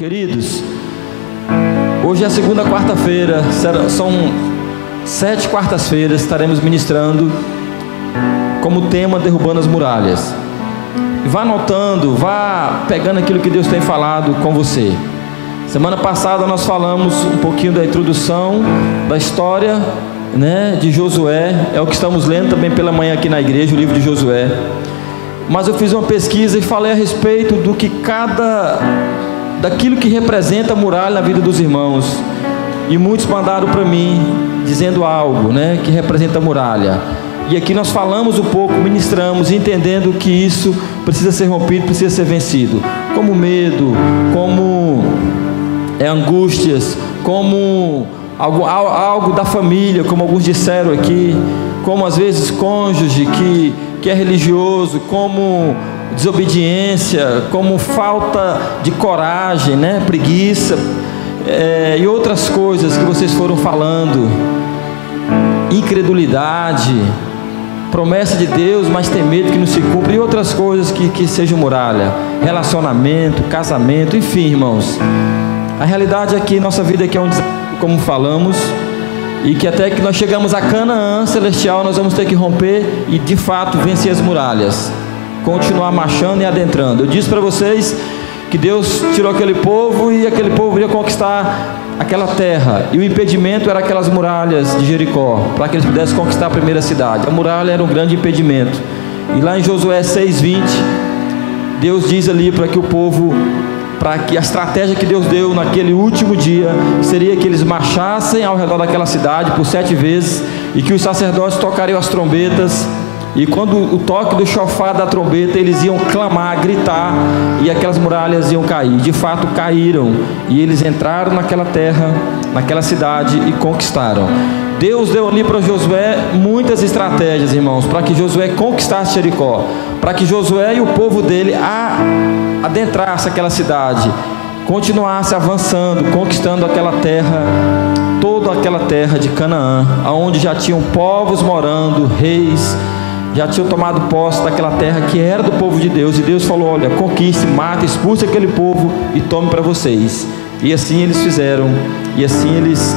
Queridos, hoje é a segunda quarta-feira, são 7 quartas-feiras, estaremos ministrando como tema Derrubando as Muralhas. Vá anotando, vá pegando aquilo que Deus tem falado com você. Semana passada nós falamos um pouquinho da introdução, da história, de Josué. É o que estamos lendo também pela manhã aqui na igreja, o livro de Josué. Mas eu fiz uma pesquisa e falei a respeito do que daquilo que representa a muralha na vida dos irmãos. E muitos mandaram para mim, dizendo algo, que representa a muralha. E aqui nós falamos um pouco, ministramos, entendendo que isso precisa ser rompido, precisa ser vencido. Como medo, como angústias, como algo da família, como alguns disseram aqui, como às vezes cônjuge que é religioso, como desobediência, como falta de coragem, preguiça, e outras coisas que vocês foram falando, incredulidade, promessa de Deus, mas tem medo que não se cumpra, e outras coisas que sejam muralha, relacionamento, casamento, enfim, irmãos. A realidade é que nossa vida aqui é um desafio, como falamos, e que até que nós chegamos a Canaã celestial, nós vamos ter que romper e de fato vencer as muralhas, continuar marchando e adentrando. Eu disse para vocês que Deus tirou aquele povo e aquele povo iria conquistar aquela terra, e o impedimento era aquelas muralhas de Jericó, para que eles pudessem conquistar a primeira cidade. A muralha era um grande impedimento, e lá em Josué 6:20, Deus diz ali para que o povo, para que a estratégia que Deus deu naquele último dia, seria que eles marchassem ao redor daquela cidade por 7 vezes, e que os sacerdotes tocariam as trombetas, e quando o toque do chofar da trombeta, eles iam clamar, gritar, e aquelas muralhas iam cair. De fato caíram, e eles entraram naquela terra, naquela cidade, e conquistaram. Deus deu ali para Josué muitas estratégias, irmãos, para que Josué conquistasse Jericó, para que Josué e o povo dele adentrasse aquela cidade, continuasse avançando, conquistando aquela terra, toda aquela terra de Canaã, onde já tinham povos morando, reis, já tinham tomado posse daquela terra que era do povo de Deus, e Deus falou: olha, conquiste, mata, expulse aquele povo e tome para vocês. E assim eles fizeram, e assim eles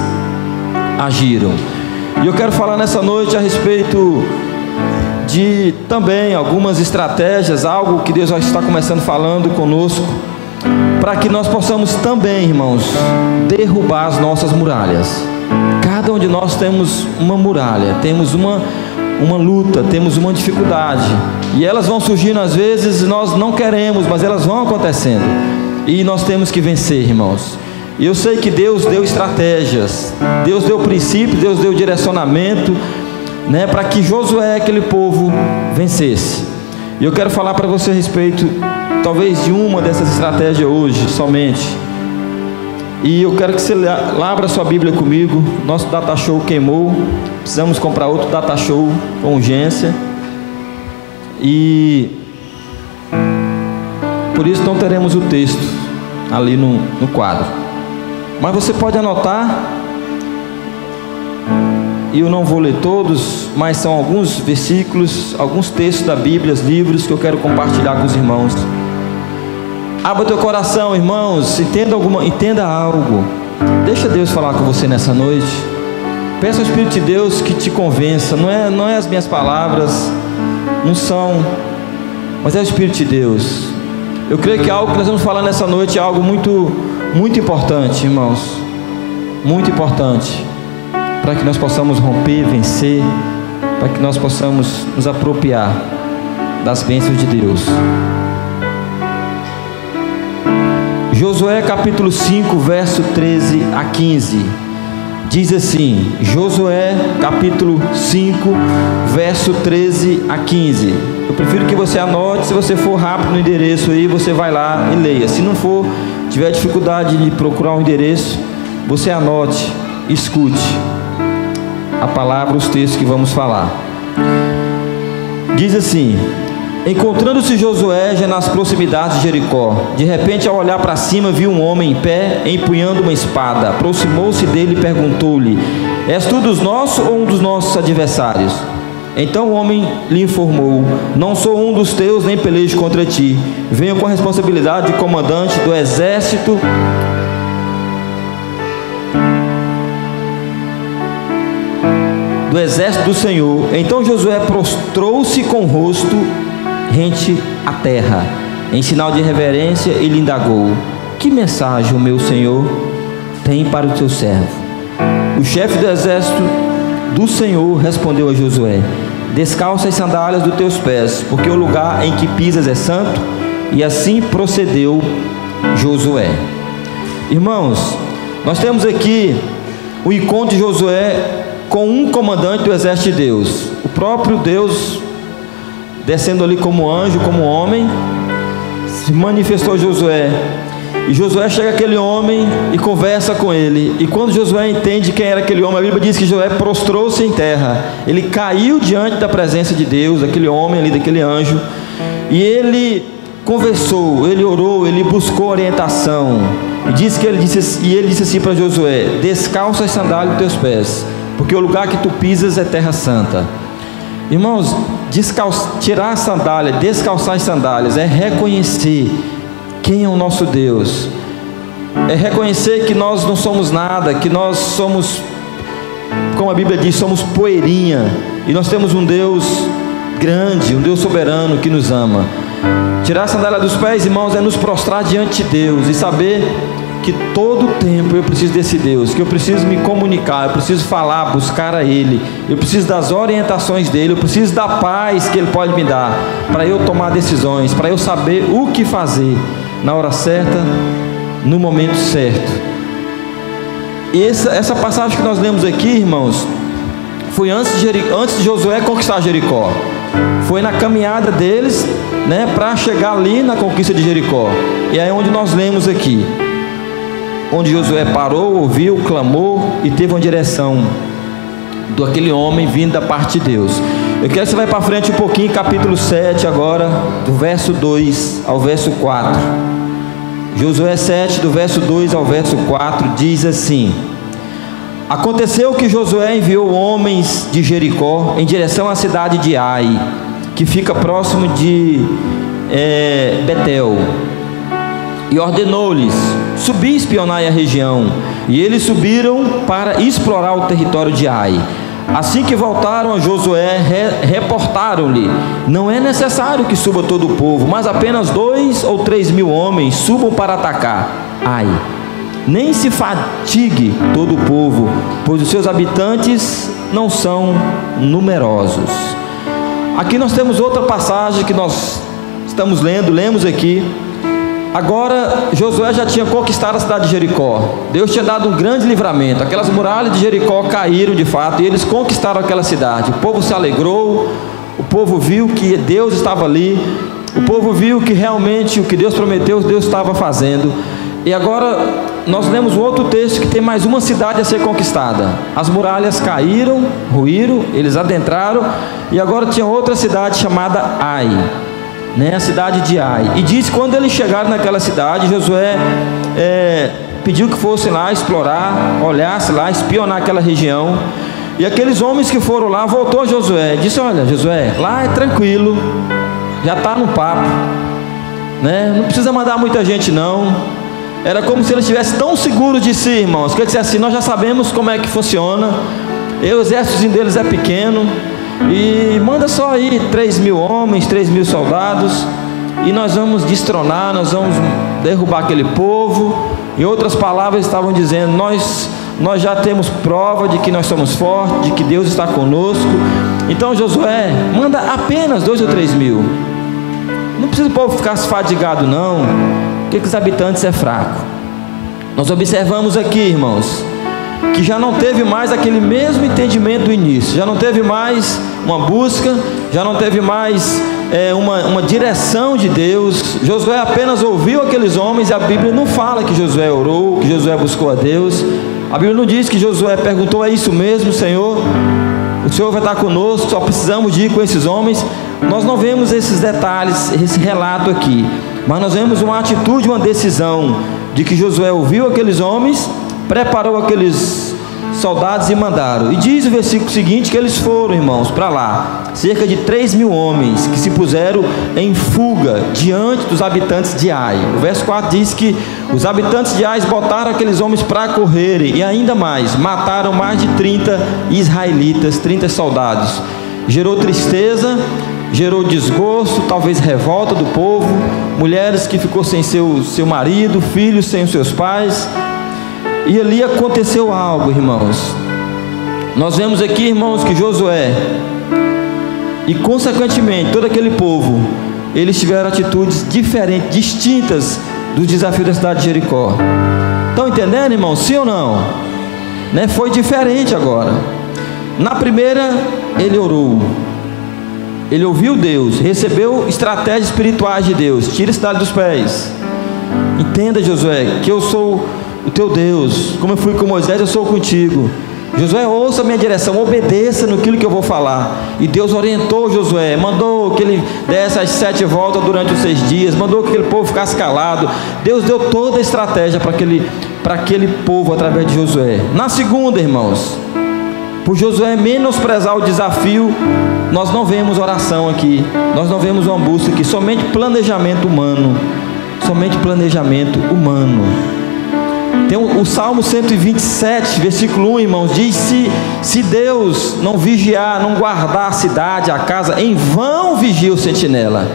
agiram. E eu quero falar nessa noite a respeito de também algumas estratégias, algo que Deus já está começando falando conosco, para que nós possamos também, irmãos, derrubar as nossas muralhas. Cada um de nós temos uma muralha, temos uma luta, temos uma dificuldade, e elas vão surgindo às vezes, nós não queremos, mas elas vão acontecendo, e nós temos que vencer, irmãos. E eu sei que Deus deu estratégias, Deus deu princípio, Deus deu direcionamento, para que Josué, aquele povo, vencesse. E eu quero falar para você a respeito, talvez, de uma dessas estratégias hoje, somente. E eu quero que você abra sua Bíblia comigo. Nosso data show queimou, precisamos comprar outro data show com urgência, e por isso não teremos o texto ali no quadro, mas você pode anotar, e eu não vou ler todos, mas são alguns versículos, alguns textos da Bíblia, livros que eu quero compartilhar com os irmãos. Abra teu coração, irmãos, entenda algo, deixa Deus falar com você nessa noite. Peça ao Espírito de Deus que te convença, não é as minhas palavras, não são, mas é o Espírito de Deus. Eu creio que algo que nós vamos falar nessa noite é algo muito, muito importante, irmãos, muito importante, para que nós possamos romper, vencer, para que nós possamos nos apropriar das bênçãos de Deus. Josué capítulo 5, verso 13 a 15, diz assim, Josué capítulo 5, verso 13 a 15, eu prefiro que você anote. Se você for rápido no endereço aí, você vai lá e leia. Se não for, tiver dificuldade de procurar um endereço, você anote, escute a palavra, os textos que vamos falar. Diz assim: encontrando-se Josué já nas proximidades de Jericó, de repente, ao olhar para cima, viu um homem em pé, empunhando uma espada. Aproximou-se dele e perguntou-lhe: és tu dos nossos ou um dos nossos adversários? Então o homem lhe informou: não sou um dos teus, nem pelejo contra ti. Venho com a responsabilidade de comandante do exército do Senhor. Então Josué prostrou-se com o rosto rente à terra, em sinal de reverência, e lhe indagou: que mensagem o meu senhor tem para o seu servo? O chefe do exército do Senhor respondeu a Josué: descalça as sandálias dos teus pés, porque o lugar em que pisas é santo. E assim procedeu Josué. Irmãos, nós temos aqui o encontro de Josué com um comandante do exército de Deus, o próprio Deus descendo ali como anjo, como homem, se manifestou a Josué. E Josué chega aquele homem e conversa com ele. E quando Josué entende quem era aquele homem, a Bíblia diz que Josué prostrou-se em terra. Ele caiu diante da presença de Deus, daquele homem ali, daquele anjo. E ele conversou, ele orou, ele buscou orientação. E ele disse assim para Josué: descalça as sandálias dos teus pés, porque o lugar que tu pisas é terra santa. Irmãos, tirar a sandália, descalçar as sandálias, é reconhecer quem é o nosso Deus, é reconhecer que nós não somos nada, que nós somos, como a Bíblia diz, somos poeirinha, e nós temos um Deus grande, um Deus soberano que nos ama. Tirar a sandália dos pés, irmãos, é nos prostrar diante de Deus e saber que todo tempo eu preciso desse Deus, que eu preciso me comunicar, eu preciso falar, buscar a Ele, eu preciso das orientações dEle, eu preciso da paz que Ele pode me dar, para eu tomar decisões, para eu saber o que fazer, na hora certa, no momento certo. E essa passagem que nós lemos aqui, irmãos, foi antes de Josué conquistar Jericó, foi na caminhada deles, né, para chegar ali na conquista de Jericó. E é onde nós lemos aqui, onde Josué parou, ouviu, clamou e teve uma direção daquele homem vindo da parte de Deus. Eu quero que você vai para frente um pouquinho, capítulo 7 agora, do verso 2 ao verso 4. Josué 7, do verso 2 ao verso 4, diz assim: aconteceu que Josué enviou homens de Jericó em direção à cidade de Ai, que fica próximo de Betel, e ordenou-lhes: subi e espionai a região. E eles subiram para explorar o território de Ai. Assim que voltaram a Josué, reportaram-lhe: não é necessário que suba todo o povo, mas apenas 2 ou 3 mil homens subam para atacar Ai. Nem se fatigue todo o povo, pois os seus habitantes não são numerosos. Aqui nós temos outra passagem que nós estamos lemos aqui. Agora Josué já tinha conquistado a cidade de Jericó. Deus tinha dado um grande livramento. Aquelas muralhas de Jericó caíram de fato, e eles conquistaram aquela cidade. O povo se alegrou, o povo viu que Deus estava ali, o povo viu que realmente o que Deus prometeu, Deus estava fazendo. E agora nós lemos um outro texto que tem mais uma cidade a ser conquistada. As muralhas caíram, ruíram, eles adentraram, e agora tinha outra cidade chamada Ai, né, a cidade de Ai. E diz que quando eles chegaram naquela cidade, Josué pediu que fossem lá explorar, olhasse lá, espionar aquela região. E aqueles homens que foram lá, voltou a Josué, disse: olha Josué, lá é tranquilo, já está no papo, né? Não precisa mandar muita gente não. Era como se eles estivessem tão seguros de si, irmãos, que eles disseram assim: nós já sabemos como é que funciona, o exército deles é pequeno, e manda só aí 3 mil homens, 3 mil soldados, e nós vamos destronar, nós vamos derrubar aquele povo. Em outras palavras, estavam dizendo: nós já temos prova de que nós somos fortes, de que Deus está conosco. Então Josué, manda apenas 2 ou 3 mil, não precisa o povo ficar fadigado não, porque os habitantes é fraco. Nós observamos aqui, irmãos, que já não teve mais aquele mesmo entendimento do início, já não teve mais uma busca, já não teve mais uma direção de Deus. Josué apenas ouviu aqueles homens, e a Bíblia não fala que Josué orou, que Josué buscou a Deus. A Bíblia não diz que Josué perguntou: é isso mesmo, Senhor? O Senhor vai estar conosco, só precisamos de ir com esses homens? Nós não vemos esses detalhes, esse relato aqui, mas nós vemos uma atitude, uma decisão de que Josué ouviu aqueles homens, preparou aqueles soldados e mandaram. E diz o versículo seguinte que eles foram, irmãos, para lá, cerca de 3.000 homens que se puseram em fuga diante dos habitantes de Ai. O verso 4 diz que os habitantes de Ai botaram aqueles homens para correrem, e ainda mais, mataram mais de 30 israelitas, 30 soldados. Gerou tristeza, gerou desgosto, talvez revolta do povo, mulheres que ficou sem seu marido, filhos sem os seus pais. E ali aconteceu algo, irmãos. Nós vemos aqui, irmãos, que Josué e consequentemente todo aquele povo, eles tiveram atitudes diferentes, distintas dos desafios da cidade de Jericó. Estão entendendo, irmãos? Sim ou não? Né? Foi diferente agora. Na primeira, ele orou, ele ouviu Deus, recebeu estratégias espirituais de Deus. Tira a cidade dos pés. Entenda, Josué, que eu sou o teu Deus. Como eu fui com Moisés, eu sou contigo. Josué, ouça a minha direção, obedeça naquilo que eu vou falar. E Deus orientou Josué, mandou que ele desse as 7 voltas durante os 6 dias, mandou que aquele povo ficasse calado. Deus deu toda a estratégia para aquele povo através de Josué. Na segunda, irmãos, por Josué menosprezar o desafio, nós não vemos oração aqui, nós não vemos uma busca aqui, somente planejamento humano. Somente planejamento humano. Tem o Salmo 127, versículo 1, irmãos, diz: se Deus não vigiar, não guardar a cidade, a casa, em vão vigia o sentinela.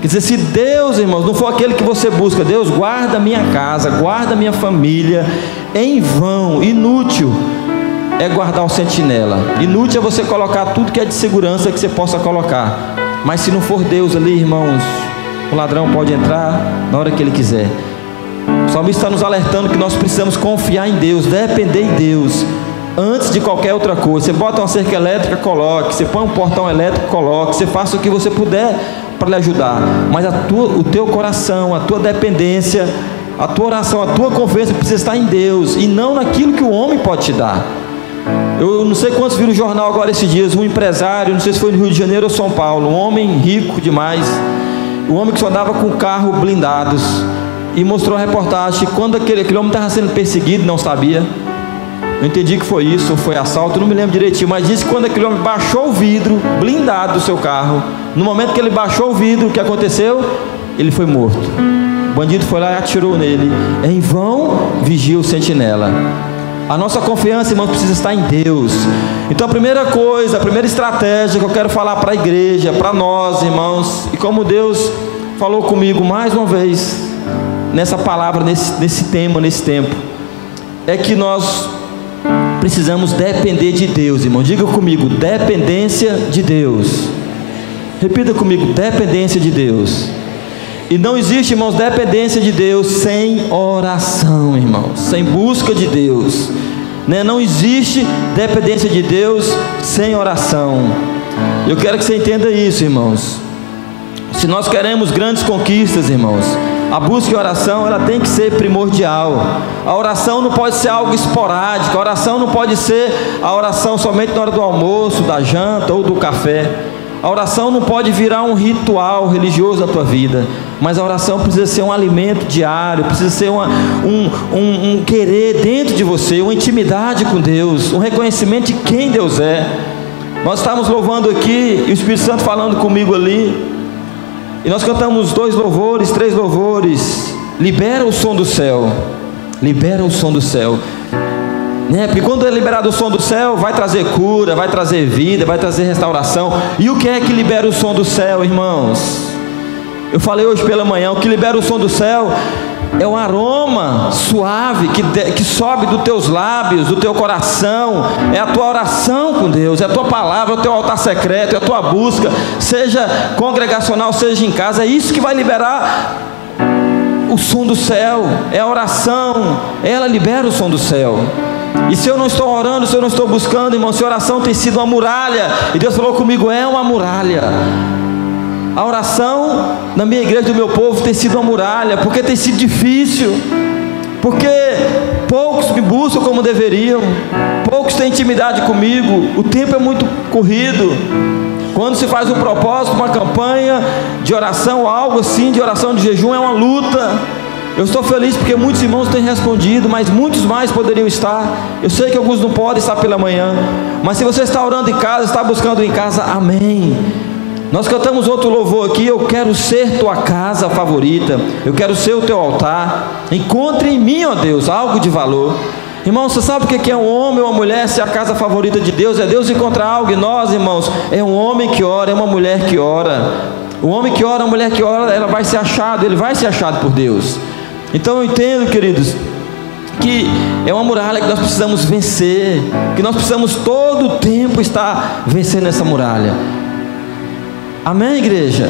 Quer dizer, se Deus, irmãos, não for aquele que você busca, Deus guarda a minha casa, guarda a minha família, em vão, inútil é guardar o sentinela. Inútil é você colocar tudo que é de segurança que você possa colocar. Mas se não for Deus ali, irmãos, o ladrão pode entrar na hora que ele quiser. O salmista está nos alertando que nós precisamos confiar em Deus, depender de Deus, antes de qualquer outra coisa. Você bota uma cerca elétrica, coloque. Você põe um portão elétrico, coloque. Você faça o que você puder para lhe ajudar. Mas o teu coração, a tua dependência, a tua oração, a tua confiança precisa estar em Deus, e não naquilo que o homem pode te dar. Eu não sei quantos viram o jornal agora esses dias, um empresário, não sei se foi no Rio de Janeiro ou São Paulo, um homem rico demais, um homem que só andava com carro blindados, e mostrou a reportagem que quando aquele homem estava sendo perseguido, não sabia, eu entendi que foi isso, ou foi assalto, não me lembro direitinho, mas disse que quando aquele homem baixou o vidro blindado do seu carro, no momento que ele baixou o vidro, o que aconteceu? Ele foi morto. O bandido foi lá e atirou nele. Em vão vigia o sentinela. A nossa confiança, irmãos, precisa estar em Deus. Então a primeira coisa, a primeira estratégia que eu quero falar para a igreja, para nós, irmãos, e como Deus falou comigo mais uma vez nessa palavra, nesse tema, nesse tempo, é que nós precisamos depender de Deus, irmão. Diga comigo: dependência de Deus. Repita comigo: dependência de Deus. E não existe, irmãos, dependência de Deus sem oração, irmãos, sem busca de Deus, né? Não existe dependência de Deus sem oração. Eu quero que você entenda isso, irmãos. Se nós queremos grandes conquistas, irmãos, a busca e a oração, ela tem que ser primordial. A oração não pode ser algo esporádico. A oração não pode ser a oração somente na hora do almoço, da janta ou do café. A oração não pode virar um ritual religioso da tua vida, mas a oração precisa ser um alimento diário, precisa ser um querer dentro de você, uma intimidade com Deus, um reconhecimento de quem Deus é. Nós estávamos louvando aqui, e o Espírito Santo falando comigo ali, e nós cantamos 2 louvores, 3 louvores. Libera o som do céu, libera o som do céu, né? Porque quando é liberado o som do céu, vai trazer cura, vai trazer vida, vai trazer restauração. E o que é que libera o som do céu, irmãos? Eu falei hoje pela manhã, o que libera o som do céu é um aroma suave que sobe dos teus lábios, do teu coração. É a tua oração com Deus, é a tua palavra, é o teu altar secreto, é a tua busca, seja congregacional, seja em casa. É isso que vai liberar o som do céu, é a oração, ela libera o som do céu. E se eu não estou orando, se eu não estou buscando, irmão, se a oração tem sido uma muralha, e Deus falou comigo, é uma muralha. A oração na minha igreja, do meu povo, tem sido uma muralha, porque tem sido difícil, porque poucos me buscam como deveriam, poucos têm intimidade comigo, o tempo é muito corrido. Quando se faz um propósito, uma campanha de oração, algo assim, de oração, de jejum, é uma luta. Eu estou feliz porque muitos irmãos têm respondido, mas muitos mais poderiam estar. Eu sei que alguns não podem estar pela manhã, mas se você está orando em casa, está buscando em casa, amém. Nós cantamos outro louvor aqui: eu quero ser tua casa favorita, eu quero ser o teu altar. Encontre em mim, ó Deus, algo de valor. Irmão, você sabe o que é um homem ou uma mulher se a casa favorita de Deus? É Deus encontrar algo em nós, irmãos. É um homem que ora, é uma mulher que ora. O homem que ora, a mulher que ora, ela vai ser achado, ele vai ser achado por Deus. Então eu entendo, queridos, que é uma muralha que nós precisamos vencer, que nós precisamos todo o tempo estar vencendo essa muralha. Amém, igreja?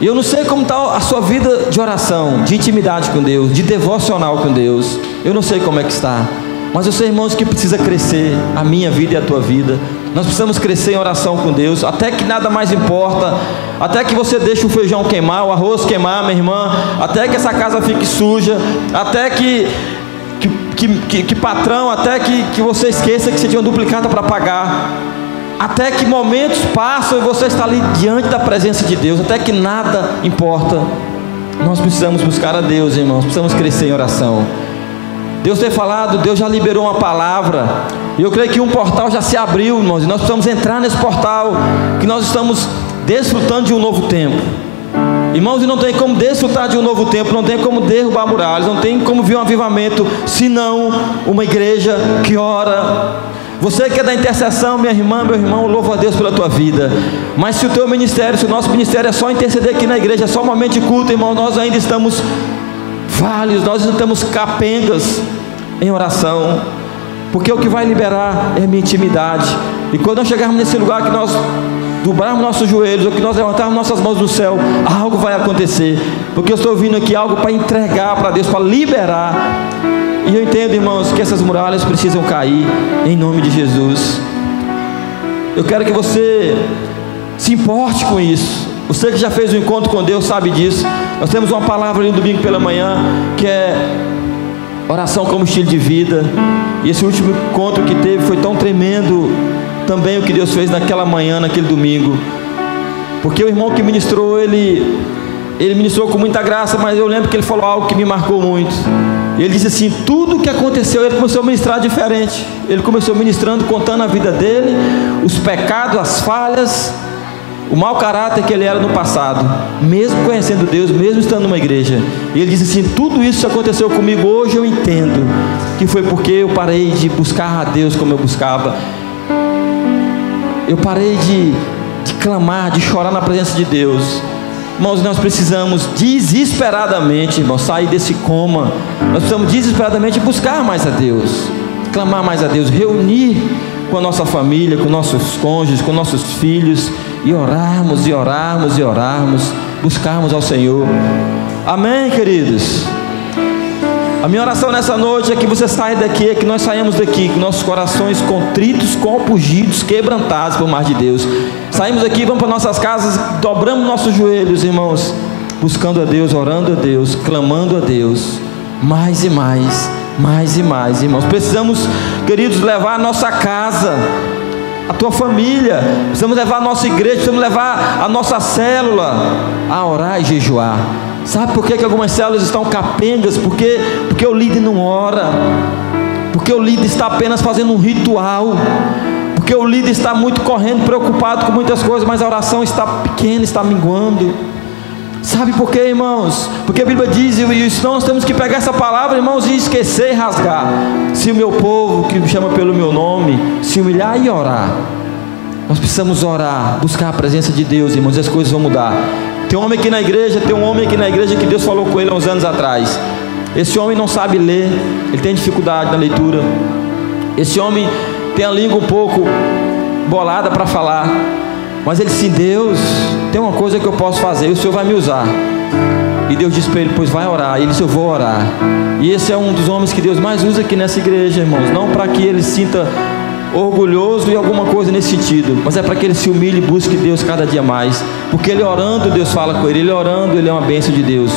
E eu não sei como está a sua vida de oração, de intimidade com Deus, de devocional com Deus. Eu não sei como é que está, mas eu sei, irmãos, que precisa crescer, a minha vida e a tua vida. Nós precisamos crescer em oração com Deus, até que nada mais importa, até que você deixe o feijão queimar, o arroz queimar, minha irmã, até que essa casa fique suja, até que patrão, até que você esqueça que você tinha uma duplicata para pagar, até que momentos passam e você está ali diante da presença de Deus, até que nada importa. Nós precisamos buscar a Deus, irmãos, precisamos crescer em oração. Deus tem falado, Deus já liberou uma palavra, e eu creio que um portal já se abriu, irmãos, e nós precisamos entrar nesse portal, que nós estamos desfrutando de um novo tempo. Irmãos, e não tem como desfrutar de um novo tempo, não tem como derrubar muralhas, não tem como vir um avivamento, senão uma igreja que ora. Você que é da intercessão, minha irmã, meu irmão, louvo a Deus pela tua vida. Mas se o teu ministério, se o nosso ministério é só interceder aqui na igreja, é só um momento de culto, irmão, nós ainda estamos falhos, nós ainda estamos capengas em oração, porque o que vai liberar é a minha intimidade. E quando nós chegarmos nesse lugar, que nós dobrarmos nossos joelhos, ou que nós levantarmos nossas mãos no céu, algo vai acontecer, porque eu estou ouvindo aqui algo para entregar para Deus, para liberar. E eu entendo, irmãos, que essas muralhas precisam cair em nome de Jesus. Eu quero que você se importe com isso. Você que já fez um encontro com Deus sabe disso. Nós temos uma palavra ali no domingo pela manhã, que é oração como estilo de vida. E esse último encontro que teve foi tão tremendo também, o que Deus fez naquela manhã, naquele domingo. Porque o irmão que ministrou, ele ministrou com muita graça, mas eu lembro que ele falou algo que me marcou muito. Ele disse assim: tudo o que aconteceu, ele começou a ministrar diferente. Ele começou ministrando, contando a vida dele, os pecados, as falhas, o mau caráter que ele era no passado, mesmo conhecendo Deus, mesmo estando numa igreja. E ele disse assim: tudo isso aconteceu comigo, hoje eu entendo que foi porque eu parei de buscar a Deus como eu buscava. Eu parei de clamar, de chorar na presença de Deus. Irmãos, nós precisamos desesperadamente, irmãos, sair desse coma. Nós precisamos desesperadamente buscar mais a Deus, clamar mais a Deus, reunir com a nossa família, com nossos cônjuges, com nossos filhos, e orarmos, e orarmos, e orarmos, buscarmos ao Senhor. Amém, queridos? A minha oração nessa noite é que você saia daqui, é que nós saímos daqui com nossos corações contritos, compungidos, quebrantados por mais de Deus. Saímos daqui, vamos para nossas casas, dobramos nossos joelhos, irmãos, buscando a Deus, orando a Deus, clamando a Deus, mais e mais, mais e mais, irmãos. Precisamos, queridos, levar a nossa casa, a tua família, precisamos levar a nossa igreja, precisamos levar a nossa célula a orar e jejuar. Sabe por que algumas células estão capengas? Porque o líder não ora, porque o líder está apenas fazendo um ritual, porque o líder está muito correndo, preocupado com muitas coisas, mas a oração está pequena, está minguando. Sabe por quê, irmãos? Porque a Bíblia diz, e senão nós temos que pegar essa palavra, irmãos, e esquecer e rasgar. Se o meu povo, que me chama pelo meu nome, se humilhar e orar, nós precisamos orar, buscar a presença de Deus, irmãos, e as coisas vão mudar. Tem um homem aqui na igreja, que Deus falou com ele há uns anos atrás. Esse homem não sabe ler, ele tem dificuldade na leitura. Esse homem tem a língua um pouco bolada para falar, mas ele disse: Deus, tem uma coisa que eu posso fazer, o Senhor vai me usar. E Deus disse para ele: pois vai orar. E ele disse: eu vou orar. E esse é um dos homens que Deus mais usa aqui nessa igreja, irmãos, não para que ele sinta orgulhoso e alguma coisa nesse sentido, mas é para que ele se humilhe e busque Deus cada dia mais, porque ele orando, Deus fala com ele orando, ele é uma bênção de Deus.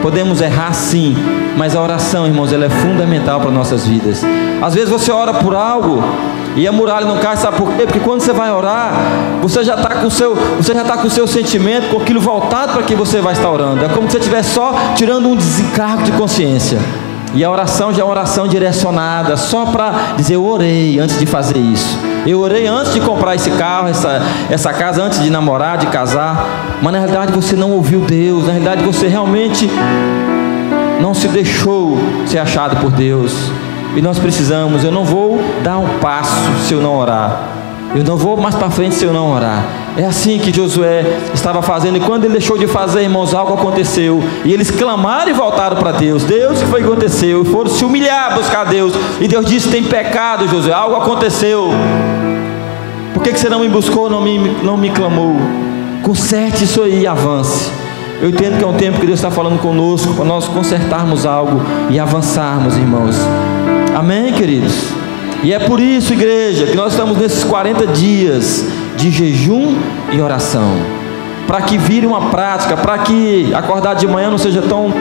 Podemos errar sim, mas a oração, irmãos, ela é fundamental para nossas vidas. Às vezes você ora por algo E a muralha não cai, sabe por quê? Porque quando você vai orar, você já está com o seu sentimento, com aquilo voltado para que você vai estar orando. É como se você estivesse só tirando um desencargo de consciência. E a oração já é uma oração direcionada, só para dizer: eu orei antes de fazer isso, eu orei antes de comprar esse carro, essa casa, antes de namorar, de casar. Mas na realidade você não ouviu Deus, na realidade você realmente não se deixou ser achado por Deus. E nós precisamos. Eu não vou dar um passo se eu não orar, eu não vou mais para frente se eu não orar. É assim que Josué estava fazendo, e quando ele deixou de fazer, irmãos, algo aconteceu, e eles clamaram e voltaram para Deus. Deus, o que foi que aconteceu? E foram se humilhar, buscar Deus, e Deus disse: tem pecado, Josué, algo aconteceu. Por que você não me buscou, não me clamou? Conserte isso aí e avance. Eu entendo que é um tempo que Deus está falando conosco, para nós consertarmos algo e avançarmos, irmãos. Amém, queridos? E é por isso, igreja, que nós estamos nesses 40 dias de jejum e oração, para que vire uma prática, para que acordar de manhã não seja tão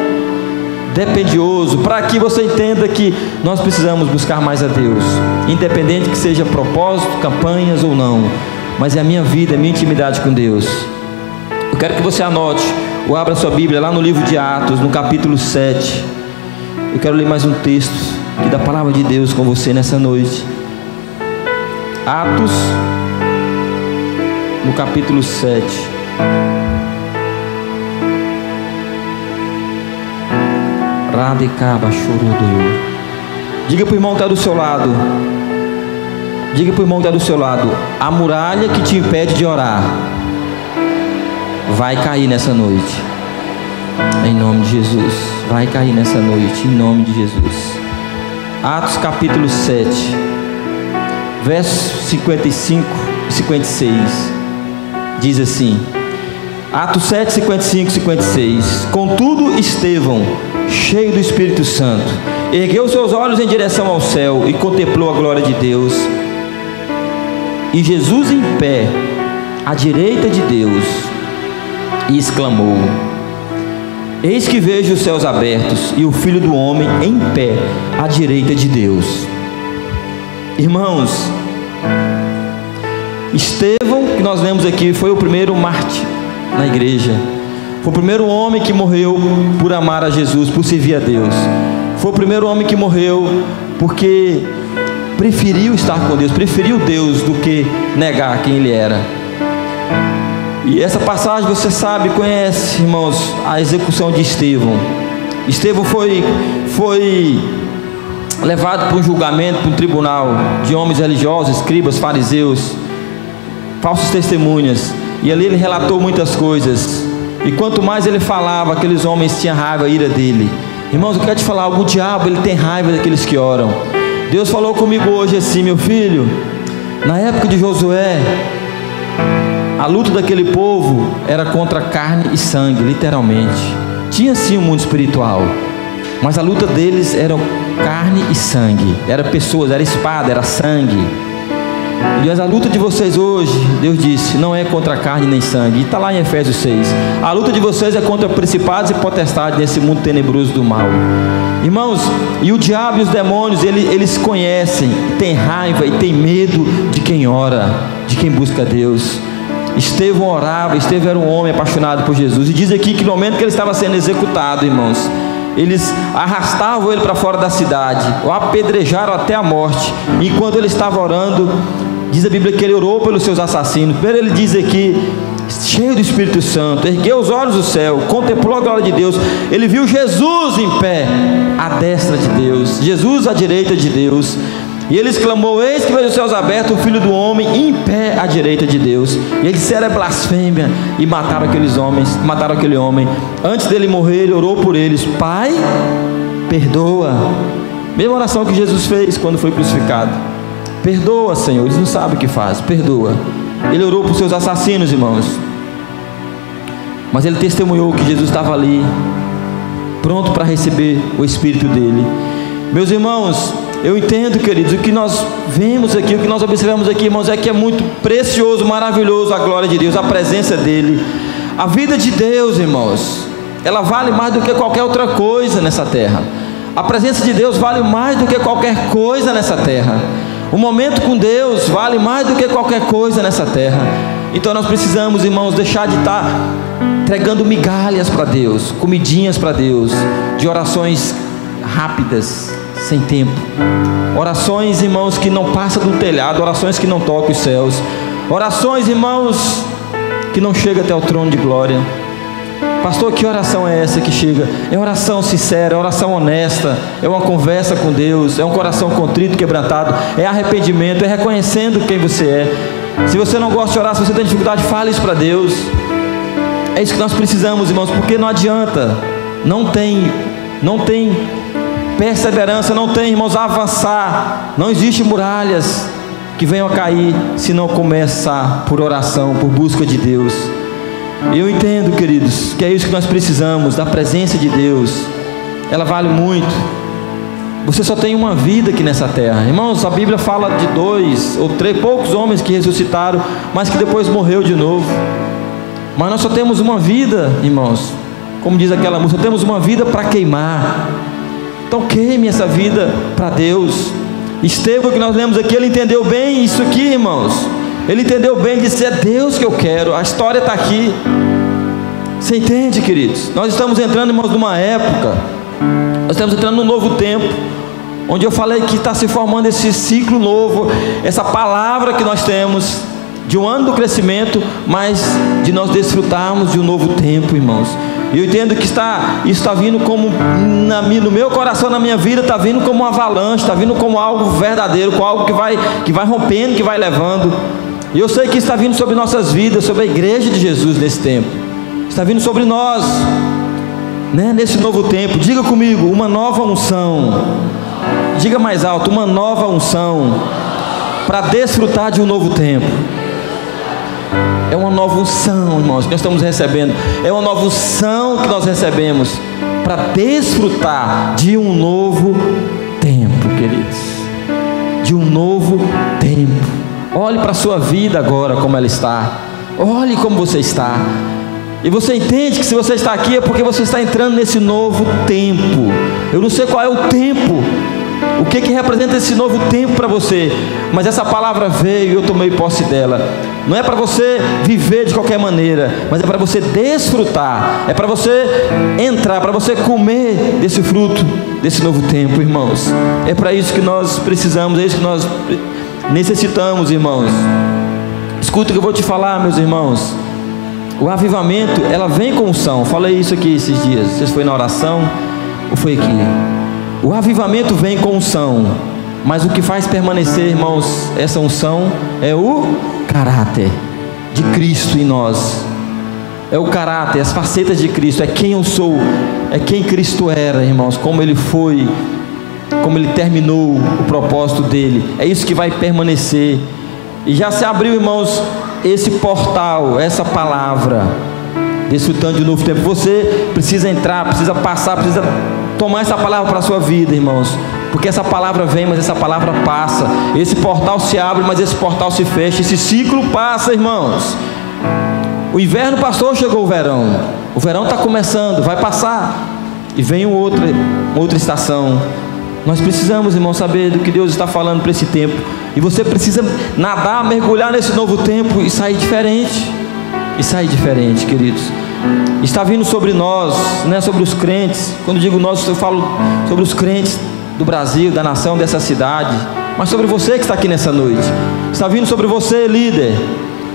dependioso, para que você entenda que nós precisamos buscar mais a Deus, independente que seja propósito, campanhas ou não, mas é a minha vida, a minha intimidade com Deus. Eu quero que você anote, ou abra sua Bíblia lá no livro de Atos, no capítulo 7. Eu quero ler mais um texto aqui da palavra de Deus com você nessa noite. Atos, no capítulo 7. Diga para o irmão que está do seu lado. Diga para o irmão que está do seu lado: a muralha que te impede de orar vai cair nessa noite, em nome de Jesus. Vai cair nessa noite, em nome de Jesus. Atos capítulo 7, versos 55 e 56, diz assim: Atos 7, 55 e 56. Contudo, Estevão, cheio do Espírito Santo, ergueu seus olhos em direção ao céu e contemplou a glória de Deus, e Jesus em pé à direita de Deus, e exclamou: eis que vejo os céus abertos e o Filho do Homem em pé à direita de Deus. Irmãos, Estevão, que nós lemos aqui, foi o primeiro mártir na igreja. Foi o primeiro homem que morreu por amar a Jesus, por servir a Deus. Foi o primeiro homem que morreu porque preferiu estar com Deus, preferiu Deus do que negar quem ele era. E essa passagem você sabe, conhece, irmãos, a execução de Estevão. Estevão foi levado para um julgamento, para um tribunal de homens religiosos, escribas, fariseus, falsos testemunhas. E ali ele relatou muitas coisas. E quanto mais ele falava, aqueles homens tinham raiva, ira dele. Irmãos, eu quero te falar algo: o diabo, ele tem raiva daqueles que oram. Deus falou comigo hoje assim: meu filho, na época de Josué, a luta daquele povo era contra carne e sangue, literalmente. Tinha sim um mundo espiritual, mas a luta deles era carne e sangue. Era pessoas, era espada, era sangue. Mas a luta de vocês hoje, Deus disse, não é contra carne nem sangue. E está lá em Efésios 6. A luta de vocês é contra principados e potestades nesse mundo tenebroso do mal. Irmãos, e o diabo e os demônios, eles conhecem, têm raiva e têm medo de quem ora, de quem busca Deus. Estevão orava, Estevão era um homem apaixonado por Jesus. E diz aqui que no momento que ele estava sendo executado, irmãos, eles arrastavam ele para fora da cidade, o apedrejaram até a morte. E enquanto ele estava orando, diz a Bíblia que ele orou pelos seus assassinos. Primeiro ele diz aqui, cheio do Espírito Santo, ergueu os olhos do céu, contemplou a glória de Deus. Ele viu Jesus em pé à destra de Deus, Jesus à direita de Deus. E ele exclamou: eis que vejo os céus abertos, o Filho do Homem em pé à direita de Deus. E eles disseram: é blasfêmia, e mataram aqueles homens, mataram aquele homem. Antes dele morrer, ele orou por eles: Pai, perdoa. Mesma oração que Jesus fez quando foi crucificado: perdoa, Senhor, eles não sabem o que faz, perdoa. Ele orou por seus assassinos, irmãos, mas ele testemunhou que Jesus estava ali, pronto para receber o Espírito dele. Meus irmãos, eu entendo, queridos, o que nós vemos aqui, o que nós observamos aqui, irmãos, é que é muito precioso, maravilhoso a glória de Deus, a presença dele. A vida de Deus, irmãos, ela vale mais do que qualquer outra coisa nessa terra. A presença de Deus vale mais do que qualquer coisa nessa terra. O momento com Deus vale mais do que qualquer coisa nessa terra. Então nós precisamos, irmãos, deixar de estar entregando migalhas para Deus, comidinhas para Deus, de orações rápidas, sem tempo. Orações, irmãos, que não passam do telhado, orações que não tocam os céus. Orações, irmãos, que não chegam até o trono de glória. Pastor, que oração é essa que chega? É oração sincera, é oração honesta, é uma conversa com Deus, é um coração contrito, quebrantado, é arrependimento, é reconhecendo quem você é. Se você não gosta de orar, se você tem dificuldade, fale isso para Deus. É isso que nós precisamos, irmãos, porque não adianta, não tem perseverança, não tem, irmãos, avançar, não existe muralhas que venham a cair, se não começar por oração, por busca de Deus. E eu entendo, queridos, que é isso que nós precisamos, da presença de Deus. Ela vale muito. Você só tem uma vida aqui nessa terra. Irmãos, a Bíblia fala de 2 ou 3, poucos homens que ressuscitaram, mas que depois morreu de novo. Mas nós só temos uma vida, irmãos. Como diz aquela música, temos uma vida para queimar. Então queime essa vida para Deus. Estevão, que nós lemos aqui, ele entendeu bem isso aqui, irmãos. Ele entendeu bem, disse: é Deus que eu quero, a história está aqui. Você entende, queridos? Nós estamos entrando, irmãos, numa época, nós estamos entrando num novo tempo, onde eu falei que está se formando esse ciclo novo, essa palavra que nós temos, de um ano do crescimento, mas de nós desfrutarmos de um novo tempo, irmãos. E eu entendo que isso está vindo como, no meu coração, na minha vida, está vindo como uma avalanche, está vindo como algo verdadeiro, com algo que vai rompendo, que vai levando. E eu sei que está vindo sobre nossas vidas, sobre a igreja de Jesus nesse tempo. Está vindo sobre nós, né, nesse novo tempo. Diga comigo, uma nova unção. Diga mais alto, uma nova unção para desfrutar de um novo tempo. É uma nova unção, irmãos, que nós estamos recebendo. É uma nova unção que nós recebemos para desfrutar de um novo tempo, queridos. De um novo tempo. Olhe para a sua vida agora, como ela está. Olhe como você está. E você entende que se você está aqui é porque você está entrando nesse novo tempo. Eu não sei qual é o tempo, o que representa esse novo tempo para você, mas essa palavra veio e eu tomei posse dela. Não é para você viver de qualquer maneira, mas é para você desfrutar, é para você entrar, para você comer desse fruto, desse novo tempo, irmãos. É para isso que nós precisamos, é isso que nós necessitamos, irmãos. Escuta o que eu vou te falar, meus irmãos. O avivamento, ela vem com unção. Falei isso aqui esses dias. Não sei se foi na oração ou foi aqui. O avivamento vem com unção, mas o que faz permanecer, irmãos, essa unção é o caráter de Cristo em nós. É o caráter, as facetas de Cristo. É quem eu sou, é quem Cristo era, irmãos. Como Ele foi, como Ele terminou o propósito dEle. É isso que vai permanecer. E já se abriu, irmãos, esse portal, essa palavra, desfrutando de um novo tempo. Você precisa entrar, precisa passar, precisa tomar essa palavra para a sua vida, irmãos, porque essa palavra vem, mas essa palavra passa. Esse portal se abre, mas esse portal se fecha. Esse ciclo passa, irmãos. O inverno passou, chegou o verão está começando, vai passar, e vem outra estação. Nós precisamos, irmão, saber do que Deus está falando para esse tempo. E você precisa nadar, mergulhar nesse novo tempo e sair diferente. E sair diferente, queridos. Está vindo sobre nós, né, sobre os crentes. Quando digo nós, eu falo sobre os crentes do Brasil, da nação, dessa cidade. Mas sobre você que está aqui nessa noite. Está vindo sobre você, líder.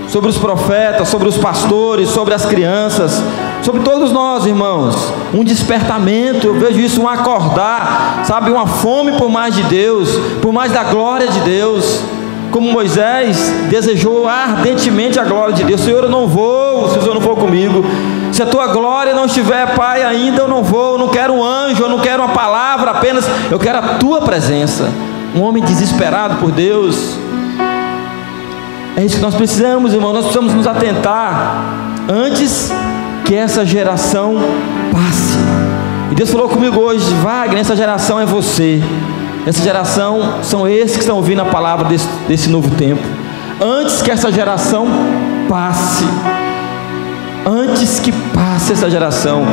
Sobre os profetas, sobre os pastores, sobre as crianças, sobre todos nós, irmãos. Um despertamento, eu vejo isso, um acordar, sabe, uma fome por mais de Deus, por mais da glória de Deus. Como Moisés desejou ardentemente a glória de Deus. Senhor, eu não vou, se o Senhor não for comigo. Se a tua glória não estiver, Pai, ainda eu não vou. Eu não quero um anjo, eu não quero uma palavra apenas, eu quero a tua presença. Um homem desesperado por Deus. É isso que nós precisamos, irmão. Nós precisamos nos atentar antes que essa geração passe. E Deus falou comigo hoje: Wagner, essa geração é você. Essa geração são esses que estão ouvindo a palavra desse novo tempo. Antes que essa geração passe, antes que passe essa geração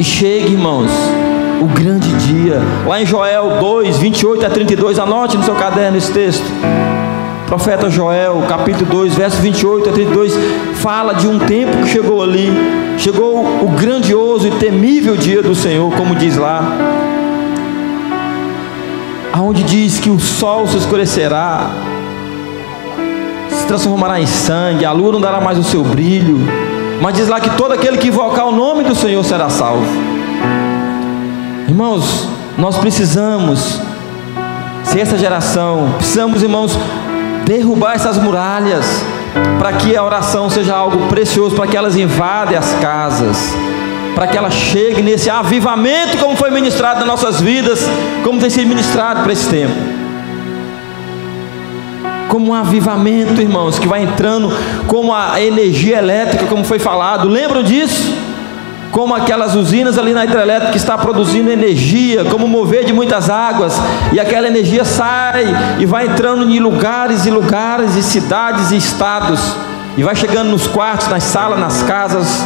e chegue, irmãos, o grande dia. Lá em Joel 2, 28 a 32, anote no seu caderno esse texto. Profeta Joel, capítulo 2, verso 28 a 32, fala de um tempo que chegou ali. Chegou o grandioso e temível dia do Senhor, como diz lá, aonde diz que o sol se escurecerá, se transformará em sangue, a lua não dará mais o seu brilho, mas diz lá que todo aquele que invocar o nome do Senhor será salvo. Irmãos, nós precisamos ser essa geração, precisamos, irmãos, derrubar essas muralhas, para que a oração seja algo precioso, para que elas invadem as casas, para que ela chegue nesse avivamento, como foi ministrado nas nossas vidas, como tem sido ministrado para esse tempo, como um avivamento, irmãos, que vai entrando como a energia elétrica, como foi falado, lembram disso? Como aquelas usinas ali na hidrelétrica que está produzindo energia, como mover de muitas águas, e aquela energia sai e vai entrando em lugares e lugares, e cidades e estados, e vai chegando nos quartos, nas salas, nas casas.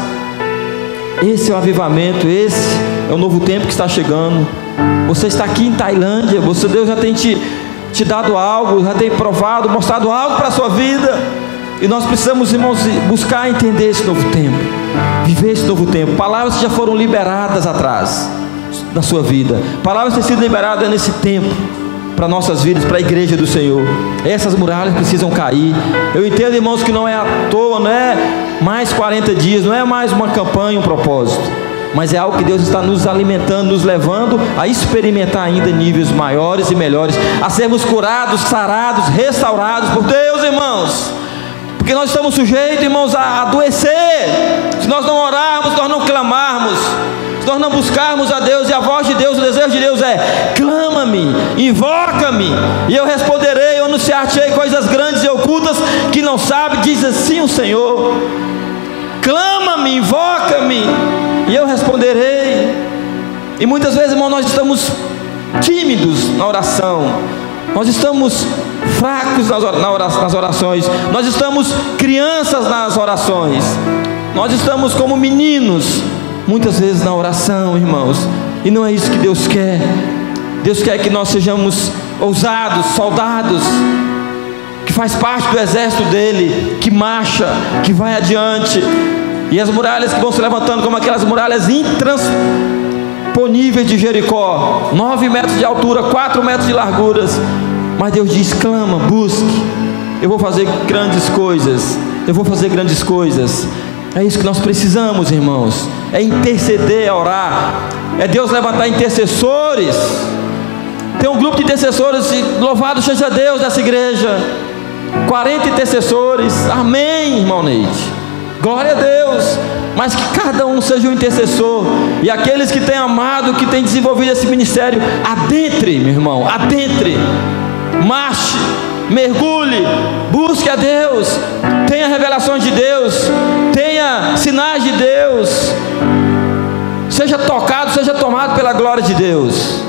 Esse é o avivamento, esse é o novo tempo que está chegando. Você está aqui em Tailândia, Deus já tem te dado algo, já tem provado, mostrado algo para a sua vida, e nós precisamos, irmãos, buscar entender esse novo tempo, viver esse novo tempo. Palavras que já foram liberadas atrás da sua vida, palavras que têm sido liberadas nesse tempo para nossas vidas, para a igreja do Senhor. Essas muralhas precisam cair. Eu entendo, irmãos, que não é à toa, não é mais 40 dias, não é mais uma campanha, um propósito, mas é algo que Deus está nos alimentando, nos levando a experimentar ainda níveis maiores e melhores, a sermos curados, sarados, restaurados por Deus, irmãos, porque nós estamos sujeitos, irmãos, a adoecer, se nós não orarmos, se nós não clamarmos, se nós não buscarmos a Deus. E a voz de Deus, o desejo de Deus é: clama-me, invoca-me, e eu responderei, eu anunciar-te-ei coisas grandes e ocultas que não sabe, diz assim o Senhor. Clama-me, invoca-me, e eu responderei. E muitas vezes, irmão, nós estamos tímidos na oração, nós estamos fracos nas orações, nós estamos crianças nas orações, nós estamos como meninos muitas vezes na oração, irmãos, e não é isso que Deus quer. Deus quer que nós sejamos ousados, soldados, que faz parte do exército dele, que marcha, que vai adiante, e as muralhas que vão se levantando como aquelas muralhas intransponíveis de Jericó, 9 metros de altura, 4 metros de larguras, mas Deus diz: clama, busque, eu vou fazer grandes coisas, eu vou fazer grandes coisas. É isso que nós precisamos, irmãos, é interceder, é orar, é Deus levantar intercessores. Tem um grupo de intercessores, louvado seja Deus dessa igreja, 40 intercessores, amém, irmão Neide, glória a Deus, mas que cada um seja um intercessor, e aqueles que têm amado, que têm desenvolvido esse ministério, adentre, meu irmão, adentre, marche, mergulhe, busque a Deus, tenha revelações de Deus, tenha sinais de Deus, seja tocado, seja tomado pela glória de Deus.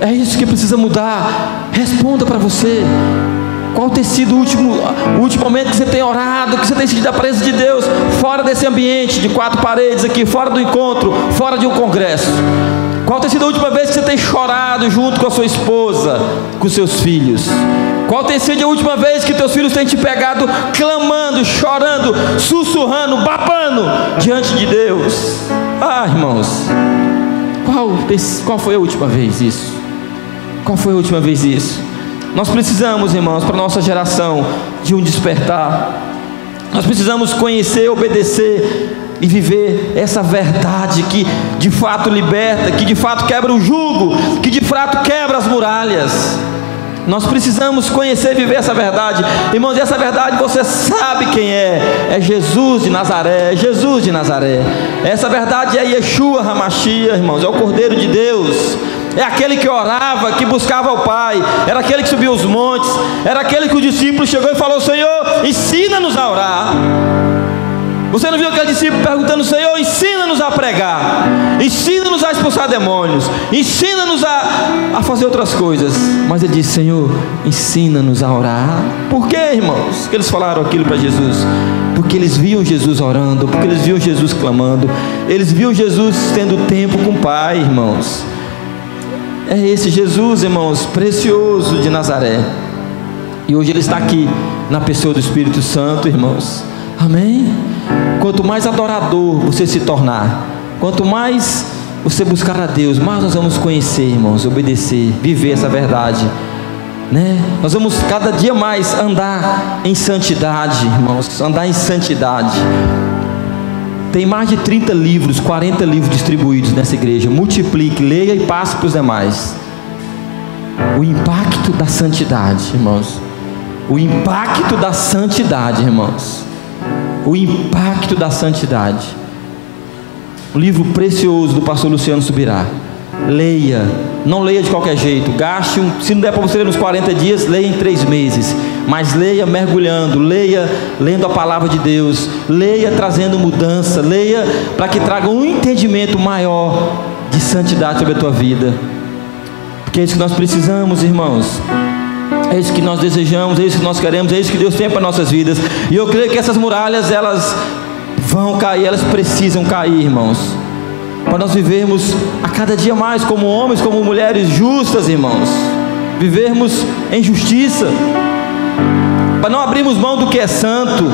É isso que precisa mudar. Responda para você: qual tem sido o último momento que você tem orado, que você tem sentido a presença de Deus, fora desse ambiente de 4 paredes aqui, fora do encontro, fora de um congresso? Qual tem sido a última vez que você tem chorado junto com a sua esposa, com seus filhos? Qual tem sido a última vez que teus filhos têm te pegado clamando, chorando, sussurrando, babando diante de Deus? Ah, irmãos, qual foi a última vez isso? Qual foi a última vez isso? Nós precisamos, irmãos, para a nossa geração, de um despertar. Nós precisamos conhecer, obedecer e viver essa verdade que de fato liberta, que de fato quebra o jugo, que de fato quebra as muralhas. Nós precisamos conhecer e viver essa verdade, irmãos. E essa verdade você sabe quem é Jesus de Nazaré, é Jesus de Nazaré. Essa verdade é Yeshua HaMashiach, irmãos, é o Cordeiro de Deus, é aquele que orava, que buscava o Pai, era aquele que subiu os montes, era aquele que o discípulo chegou e falou: Senhor, ensina-nos a orar. Você não viu aquele discípulo perguntando: Senhor, ensina-nos a pregar, ensina-nos ensina-nos a expulsar demônios, ensina-nos a fazer outras coisas. Mas ele disse: Senhor, ensina-nos a orar. Por quê, irmãos, que eles falaram aquilo para Jesus? Porque eles viam Jesus orando, porque eles viam Jesus clamando, eles viam Jesus tendo tempo com o Pai, irmãos. É esse Jesus, irmãos, precioso de Nazaré. E hoje ele está aqui na pessoa do Espírito Santo, irmãos. Amém? Quanto mais adorador você se tornar, quanto mais você buscar a Deus, mais nós vamos conhecer, irmãos, obedecer, viver essa verdade, né? Nós vamos cada dia mais andar em santidade, irmãos, andar em santidade. Tem mais de 30 livros, 40 livros distribuídos nessa igreja. Multiplique, leia e passe para os demais. O impacto da santidade, irmãos. O impacto da santidade, irmãos. O impacto da santidade. Um livro precioso do pastor Luciano Subirá. Leia, não leia de qualquer jeito. Gaste, se não der para você ler nos 40 dias, leia em 3 meses. Mas leia mergulhando, leia lendo a palavra de Deus, leia trazendo mudança, leia para que traga um entendimento maior de santidade sobre a tua vida. Porque é isso que nós precisamos, irmãos. É isso que nós desejamos, é isso que nós queremos, é isso que Deus tem para nossas vidas. E eu creio que essas muralhas, elas vão cair, elas precisam cair, irmãos, para nós vivermos a cada dia mais como homens, como mulheres justas, irmãos. Vivermos em justiça, para não abrirmos mão do que é santo,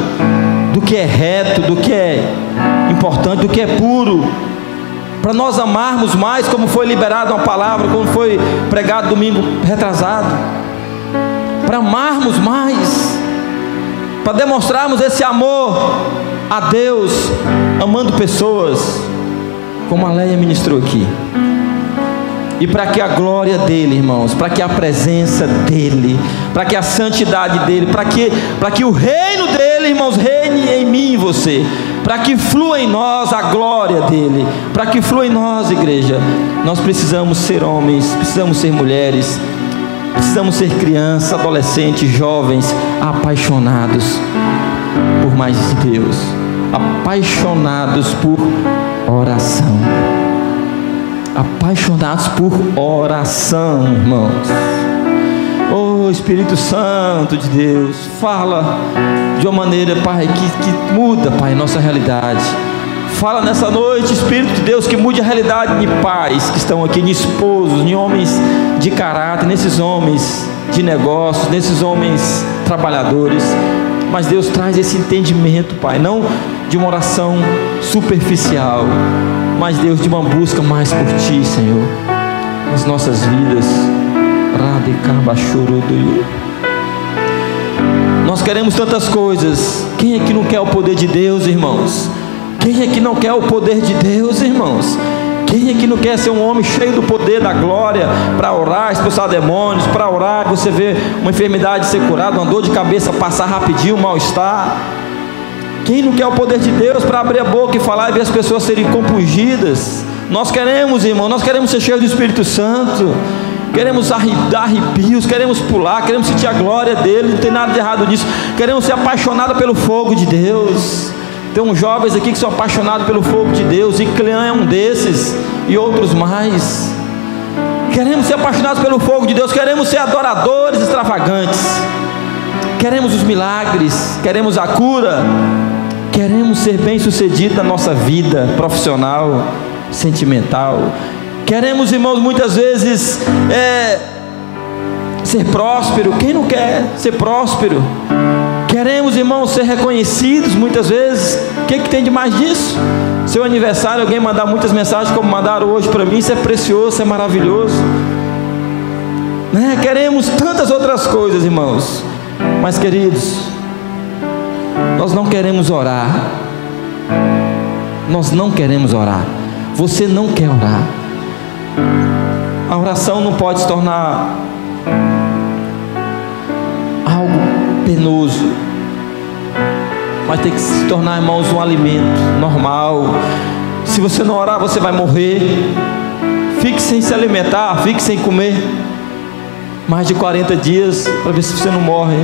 do que é reto, do que é importante, do que é puro, para nós amarmos mais, como foi liberado uma palavra, como foi pregado domingo retrasado, para amarmos mais, para demonstrarmos esse amor a Deus, amando pessoas, como a Leia ministrou aqui. E para que a glória dele, irmãos, para que a presença dele, para que a santidade dele, para que o reino dele, irmãos, reine em mim e em você, para que flua em nós a glória dele, para que flua em nós, igreja, nós precisamos ser homens, precisamos ser mulheres, precisamos ser crianças, adolescentes, jovens, apaixonados por mais de Deus, apaixonados por oração. Apaixonados por oração, irmãos. Oh Espírito Santo de Deus, fala de uma maneira, Pai, que muda, Pai, nossa realidade. Fala nessa noite, Espírito de Deus, que mude a realidade de pais que estão aqui, de esposos, de homens de caráter, nesses homens de negócios, nesses homens trabalhadores. Mas Deus traz esse entendimento, Pai, não de uma oração superficial, mas Deus, de uma busca mais por Ti, Senhor, nas nossas vidas. Nós queremos tantas coisas. Quem é que não quer o poder de Deus, irmãos? Quem é que não quer o poder de Deus, irmãos? Quem é que não quer ser um homem cheio do poder da glória, para orar, expulsar demônios, para orar, você vê uma enfermidade ser curada, uma dor de cabeça passar rapidinho, um mal-estar? Quem não quer o poder de Deus para abrir a boca e falar e ver as pessoas serem compungidas? Nós queremos, irmão, nós queremos ser cheios do Espírito Santo, queremos dar arrepios, queremos pular, queremos sentir a glória dele, não tem nada de errado nisso. Queremos ser apaixonados pelo fogo de Deus. Tem uns jovens aqui que são apaixonados pelo fogo de Deus, e Clean é um desses, e outros mais. Queremos ser apaixonados pelo fogo de Deus, queremos ser adoradores extravagantes, queremos os milagres, queremos a cura, queremos ser bem-sucedidos na nossa vida profissional, sentimental. Queremos, irmãos, muitas vezes ser próspero. Quem não quer ser próspero? Queremos, irmãos, ser reconhecidos muitas vezes. O que tem de mais disso? Seu aniversário, alguém mandar muitas mensagens como mandaram hoje para mim, isso é precioso, isso é maravilhoso, né? Queremos tantas outras coisas, irmãos, mas queridos, nós não queremos orar. Nós não queremos orar. Você não quer orar. A oração não pode se tornar algo penoso, mas tem que se tornar, irmãos, um alimento normal. Se você não orar, você vai morrer. Fique sem se alimentar, fique sem comer mais de 40 dias para ver se você não morre.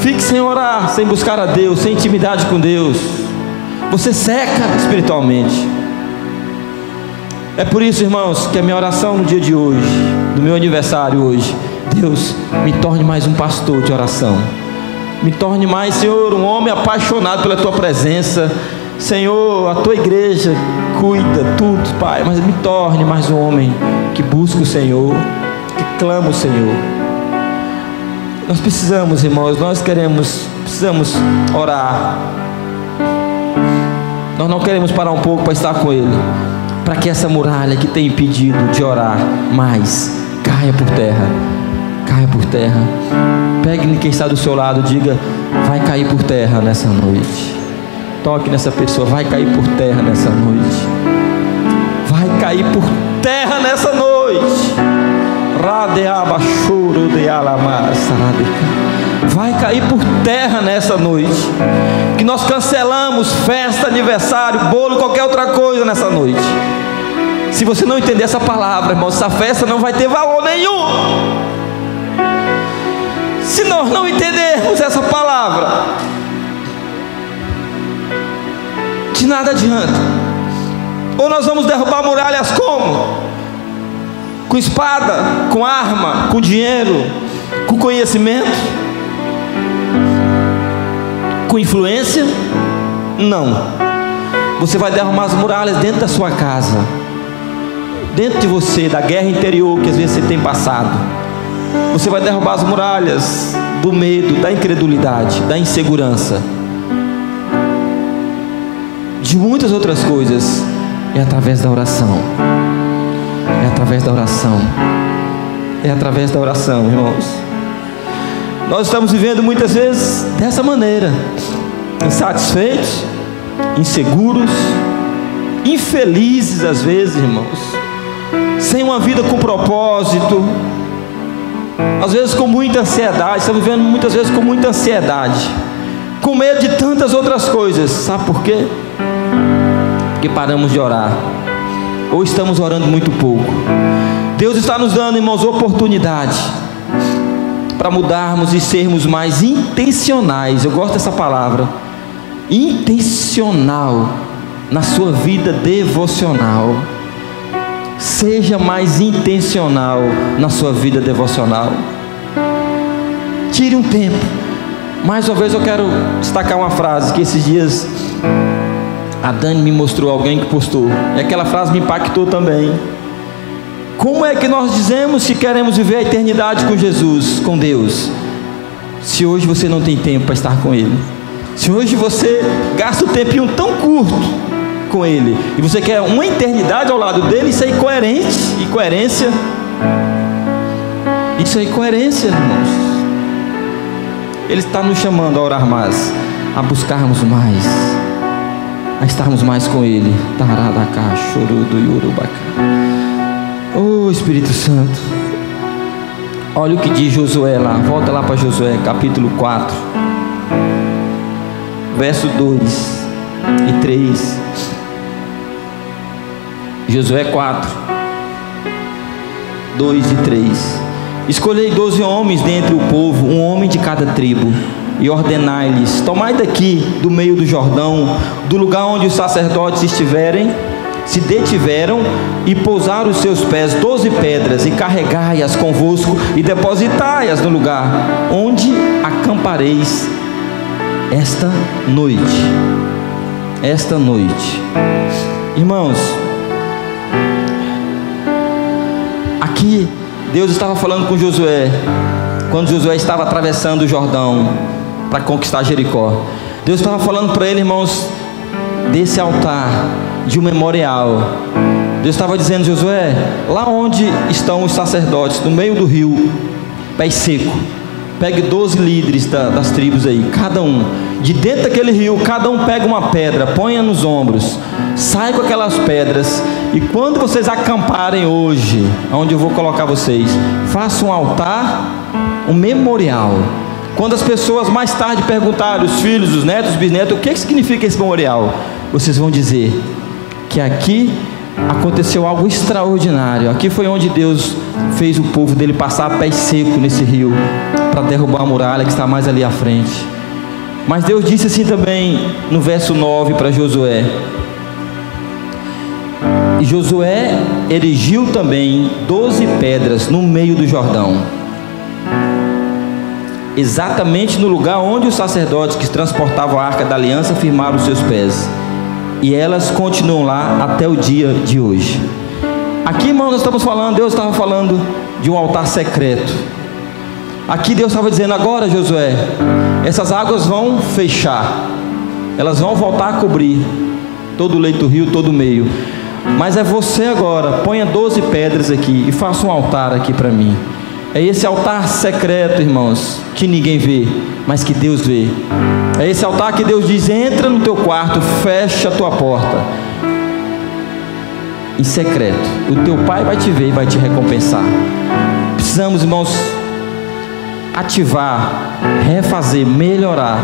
Fique sem orar, sem buscar a Deus, sem intimidade com Deus, você seca espiritualmente. É por isso, irmãos, que a minha oração no dia de hoje, do meu aniversário hoje: Deus, me torne mais um pastor de oração. Me torne mais, Senhor, um homem apaixonado pela Tua presença. Senhor, a Tua igreja cuida tudo, Pai, mas me torne mais um homem que busca o Senhor, que clama o Senhor. Nós precisamos, irmãos, precisamos orar. Nós não queremos parar um pouco para estar com Ele, para que essa muralha que tem impedido de orar mais caia por terra. Caia por terra. Pegue quem está do seu lado, diga: vai cair por terra nessa noite. Toque nessa pessoa: vai cair por terra nessa noite. Vai cair por terra nessa noite. Vai cair por terra nessa noite. Que nós cancelamos festa, aniversário, bolo, qualquer outra coisa nessa noite. Se você não entender essa palavra, irmão, essa festa não vai ter valor nenhum. Se nós não entendermos essa palavra, de nada adianta. Ou nós vamos derrubar muralhas como? Com espada, com arma, com dinheiro, com conhecimento, com influência? Não. Você vai derrubar as muralhas dentro da sua casa, dentro de você, da guerra interior que às vezes você tem passado. Você vai derrubar as muralhas do medo, da incredulidade, da insegurança, de muitas outras coisas. É através da oração. É através da oração. É através da oração, irmãos. Nós estamos vivendo muitas vezes dessa maneira: insatisfeitos, inseguros, infelizes às vezes, irmãos, sem uma vida com propósito, às vezes com muita ansiedade. Estamos vivendo muitas vezes com muita ansiedade, com medo de tantas outras coisas. Sabe por quê? Porque paramos de orar, ou estamos orando muito pouco. Deus está nos dando, irmãos, oportunidade para mudarmos e sermos mais intencionais. Eu gosto dessa palavra, intencional, na sua vida devocional. Seja mais intencional na sua vida devocional. Tire um tempo. Mais uma vez eu quero destacar uma frase que esses dias a Dani me mostrou, alguém que postou, e aquela frase me impactou também. Como é que nós dizemos que queremos viver a eternidade com Jesus, com Deus, se hoje você não tem tempo para estar com Ele? Se hoje você gasta um tempinho tão curto com Ele, e você quer uma eternidade ao lado dele? Isso é incoerente. Incoerência. Isso é incoerência, irmãos. Ele está nos chamando a orar mais, a buscarmos mais, a estarmos mais com Ele. Taradacá, chorudo e urubacá. Oh Espírito Santo, olha o que diz Josué lá. Volta lá para Josué, capítulo 4, verso 2 e 3. Josué 4, 2 e 3. Escolhei 12 homens dentre o povo, um homem de cada tribo, e ordenai-lhes: tomai daqui do meio do Jordão, do lugar onde os sacerdotes se detiveram, e pousaram os seus pés 12 pedras, e carregai-as convosco, e depositai-as no lugar onde acampareis esta noite. Esta noite. Irmãos, aqui Deus estava falando com Josué, quando Josué estava atravessando o Jordão para conquistar Jericó. Deus estava falando para ele, irmãos, desse altar, de um memorial. Deus estava dizendo: Josué, lá onde estão os sacerdotes, no meio do rio, pé seco, pegue 12 líderes das tribos aí, cada um, de dentro daquele rio, cada um pega uma pedra, ponha nos ombros, sai com aquelas pedras, e quando vocês acamparem hoje, onde eu vou colocar vocês, faça um altar, um memorial. Quando as pessoas mais tarde perguntarem, os filhos, os netos, os bisnetos, o que significa esse memorial, vocês vão dizer que aqui aconteceu algo extraordinário. Aqui foi onde Deus fez o povo dele passar a pé seco nesse rio, para derrubar a muralha que está mais ali à frente. Mas Deus disse assim também no verso 9 para Josué: E Josué erigiu também 12 pedras no meio do Jordão, exatamente no lugar onde os sacerdotes que transportavam a arca da aliança firmaram os seus pés, e elas continuam lá até o dia de hoje. Aqui, irmãos, nós estamos falando, Deus estava falando de um altar secreto. Aqui Deus estava dizendo: agora, Josué, essas águas vão fechar, elas vão voltar a cobrir todo o leito do rio, todo o meio, mas é você agora, ponha 12 pedras aqui e faça um altar aqui para mim. É esse altar secreto, irmãos, que ninguém vê, mas que Deus vê. É esse altar que Deus diz: entra no teu quarto, fecha a tua porta em secreto, o teu pai vai te ver e vai te recompensar. Precisamos, irmãos, ativar, refazer, melhorar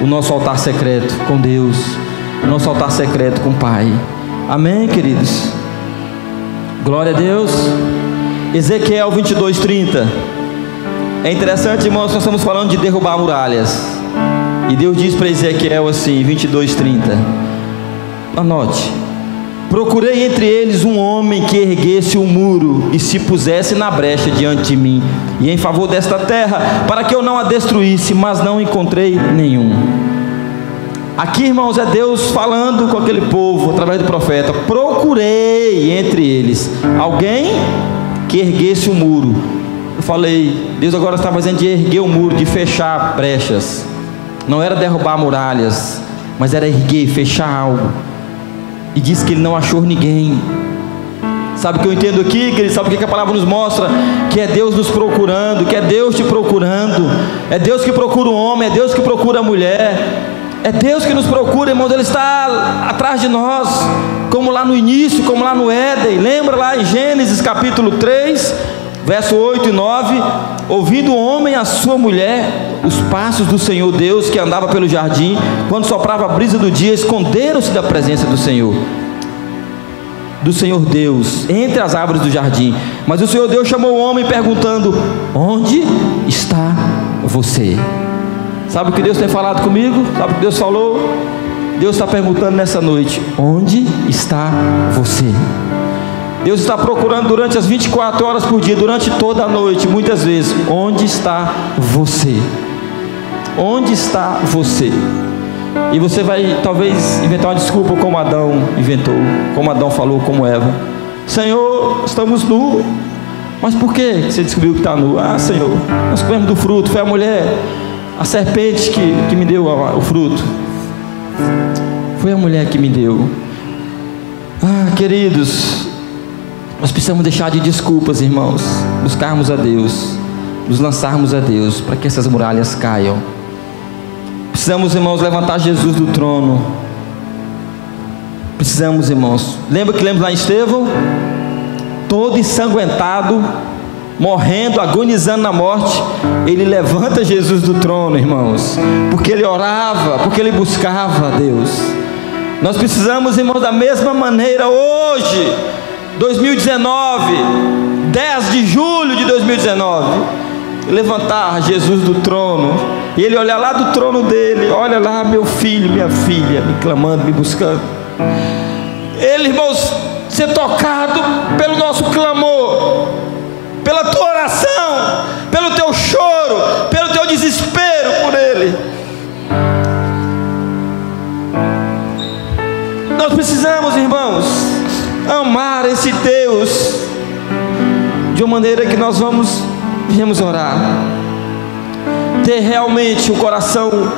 o nosso altar secreto com Deus, o nosso altar secreto com o Pai. Amém, queridos? Glória a Deus. Ezequiel 22:30. É interessante, irmãos, nós estamos falando de derrubar muralhas, e Deus diz para Ezequiel assim, 22:30, anote: procurei entre eles um homem que erguesse um muro e se pusesse na brecha diante de mim e em favor desta terra, para que eu não a destruísse, mas não encontrei nenhum. Aqui, irmãos, é Deus falando com aquele povo através do profeta: procurei entre eles alguém que erguesse um muro. Eu falei, Deus agora estava dizendo de erguer o muro, de fechar brechas. Não era derrubar muralhas, mas era erguer, fechar algo. E diz que ele não achou ninguém. Sabe o que eu entendo aqui, querido? Sabe o que a palavra nos mostra? Que é Deus nos procurando, que é Deus te procurando. É Deus que procura o homem, é Deus que procura a mulher. É Deus que nos procura, irmãos. Ele está atrás de nós, como lá no início, como lá no Éden. Lembra lá em Gênesis capítulo 3, verso 8 e 9: ouvindo o homem a sua mulher os passos do Senhor Deus que andava pelo jardim, quando soprava a brisa do dia, esconderam-se da presença do Senhor Deus, entre as árvores do jardim. Mas o Senhor Deus chamou o homem perguntando: onde está você? Sabe o que Deus tem falado comigo? Sabe o que Deus falou? Deus está perguntando nessa noite: onde está você? Deus está procurando durante as 24 horas por dia, durante toda a noite, muitas vezes. Onde está você? Onde está você? E você vai talvez inventar uma desculpa, como Adão inventou, como Adão falou, como Eva: Senhor, estamos nus. Mas por que você descobriu que está nu? Ah, Senhor, nós comemos do fruto, foi a mulher, a serpente que me deu o fruto. Foi a mulher que me deu. Ah, queridos, nós precisamos deixar de desculpas, irmãos, buscarmos a Deus, nos lançarmos a Deus, para que essas muralhas caiam. Precisamos, irmãos, levantar Jesus do trono. Precisamos, irmãos. Lembra que lemos lá em Estevão? Todo ensanguentado, morrendo, agonizando na morte, ele levanta Jesus do trono, irmãos, porque ele orava, porque ele buscava a Deus. Nós precisamos, irmãos, da mesma maneira hoje, 2019, 10 de julho de 2019, levantar Jesus do trono, e ele olhar lá do trono dele: olha lá meu filho, minha filha, me clamando, me buscando. Ele, irmãos, ser tocado pelo nosso clamor, pela tua oração, pelo teu choro, pelo teu desespero por ele. Nós precisamos, irmãos, amar esse Deus de uma maneira que nós viemos orar, ter realmente o coração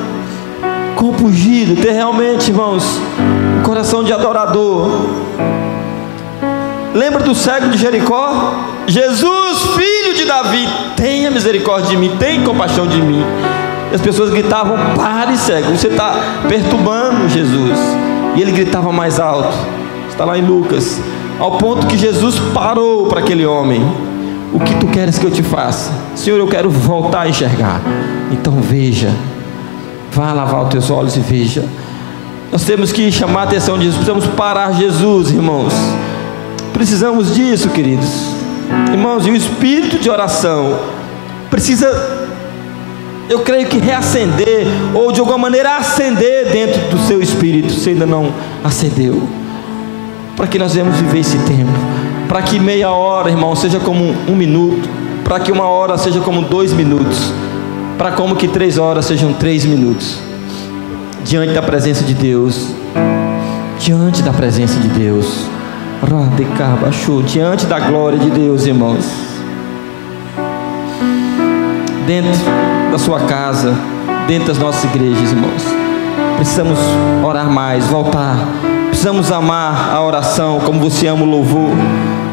compungido, ter realmente, irmãos, um coração de adorador. Lembra do cego de Jericó? Jesus, filho de Davi, tenha misericórdia de mim, tenha compaixão de mim. E as pessoas gritavam: pare, cego, você está perturbando Jesus. E ele gritava mais alto. Está lá em Lucas, ao ponto que Jesus parou para aquele homem: o que tu queres que eu te faça? Senhor, eu quero voltar a enxergar. Então veja, vá lavar os teus olhos e veja. Nós temos que chamar a atenção disso. Precisamos parar Jesus, irmãos. Precisamos disso, queridos. Irmãos, e o espírito de oração precisa, eu creio que reacender, ou de alguma maneira acender dentro do seu espírito, se ainda não acendeu. para que nós venhamos viver esse tempo, para que meia hora, irmão, seja como 1 minuto, para que 1 hora seja como 2 minutos, para como que 3 horas sejam 3 minutos, diante da presença de Deus, diante da presença de Deus, diante da glória de Deus, irmãos, dentro da sua casa, dentro das nossas igrejas, irmãos. Precisamos orar mais, voltar. Precisamos amar a oração como você ama o louvor,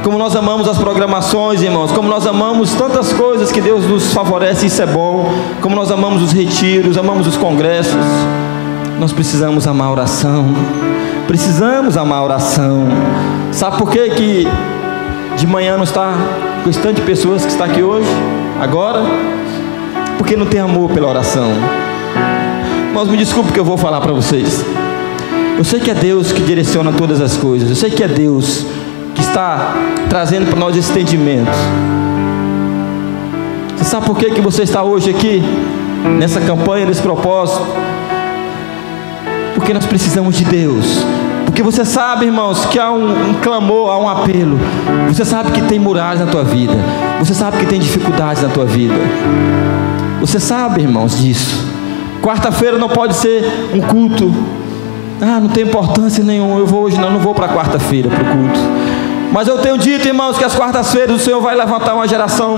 como nós amamos as programações, irmãos, como nós amamos tantas coisas que Deus nos favorece, isso é bom, como nós amamos os retiros, amamos os congressos. Nós precisamos amar a oração, precisamos amar a oração. Sabe por que de manhã não está com esse tanto de pessoas que está aqui hoje, agora? Porque não tem amor pela oração. Mas me desculpe que eu vou falar para vocês. Eu sei que é Deus que direciona todas as coisas. Eu sei que é Deus que está trazendo para nós esse entendimento. Você sabe por que você está hoje aqui, nessa campanha, nesse propósito? Porque nós precisamos de Deus. Porque você sabe, irmãos, que há um clamor, há um apelo. Você sabe que tem muralhas na tua vida. Você sabe que tem dificuldades na tua vida. Você sabe, irmãos, disso. Quarta-feira não pode ser um culto. Não tem importância nenhuma. Eu vou hoje, não vou para quarta-feira, para o culto. Mas eu tenho dito, irmãos, que as quartas-feiras o Senhor vai levantar uma geração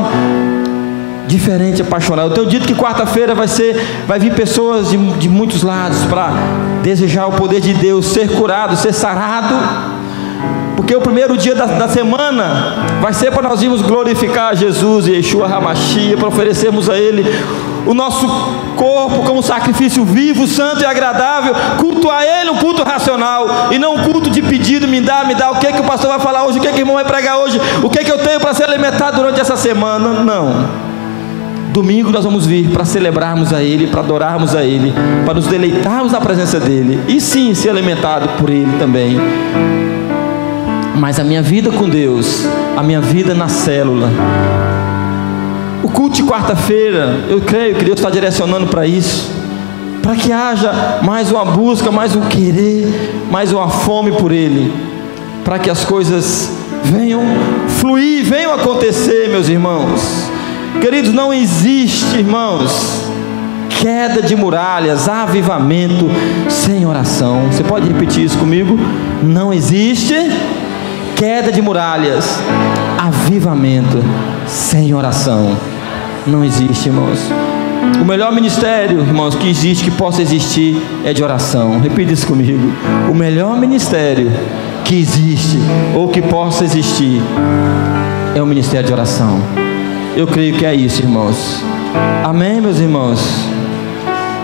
diferente, apaixonada. Eu tenho dito que quarta-feira vai vir pessoas de muitos lados para desejar o poder de Deus, ser curado, ser sarado. Porque o primeiro dia da semana vai ser para nós irmos glorificar a Jesus e Yeshua HaMashiach, para oferecermos a Ele o nosso corpo como sacrifício vivo, santo e agradável, culto a Ele, um culto racional, e não um culto de pedido, me dá, o que o pastor vai falar hoje, o que o irmão vai pregar hoje, o que eu tenho para ser alimentado durante essa semana. Não. Domingo nós vamos vir para celebrarmos a Ele, para adorarmos a Ele, para nos deleitarmos na presença dEle, e sim, ser alimentado por Ele também. Mas a minha vida com Deus, a minha vida na célula, o culto de quarta-feira, eu creio que Deus está direcionando para isso, para que haja mais uma busca, mais um querer, mais uma fome por Ele, para que as coisas venham fluir, venham acontecer, meus irmãos. Queridos, não existe, irmãos, queda de muralhas, avivamento sem oração. Você pode repetir isso comigo? Não existe queda de muralhas, avivamento sem oração. Não existe, irmãos. O melhor ministério, irmãos, que existe, que possa existir, é de oração. Repita isso comigo. O melhor ministério que existe, ou que possa existir, é o ministério de oração. Eu creio que é isso, irmãos. Amém, meus irmãos?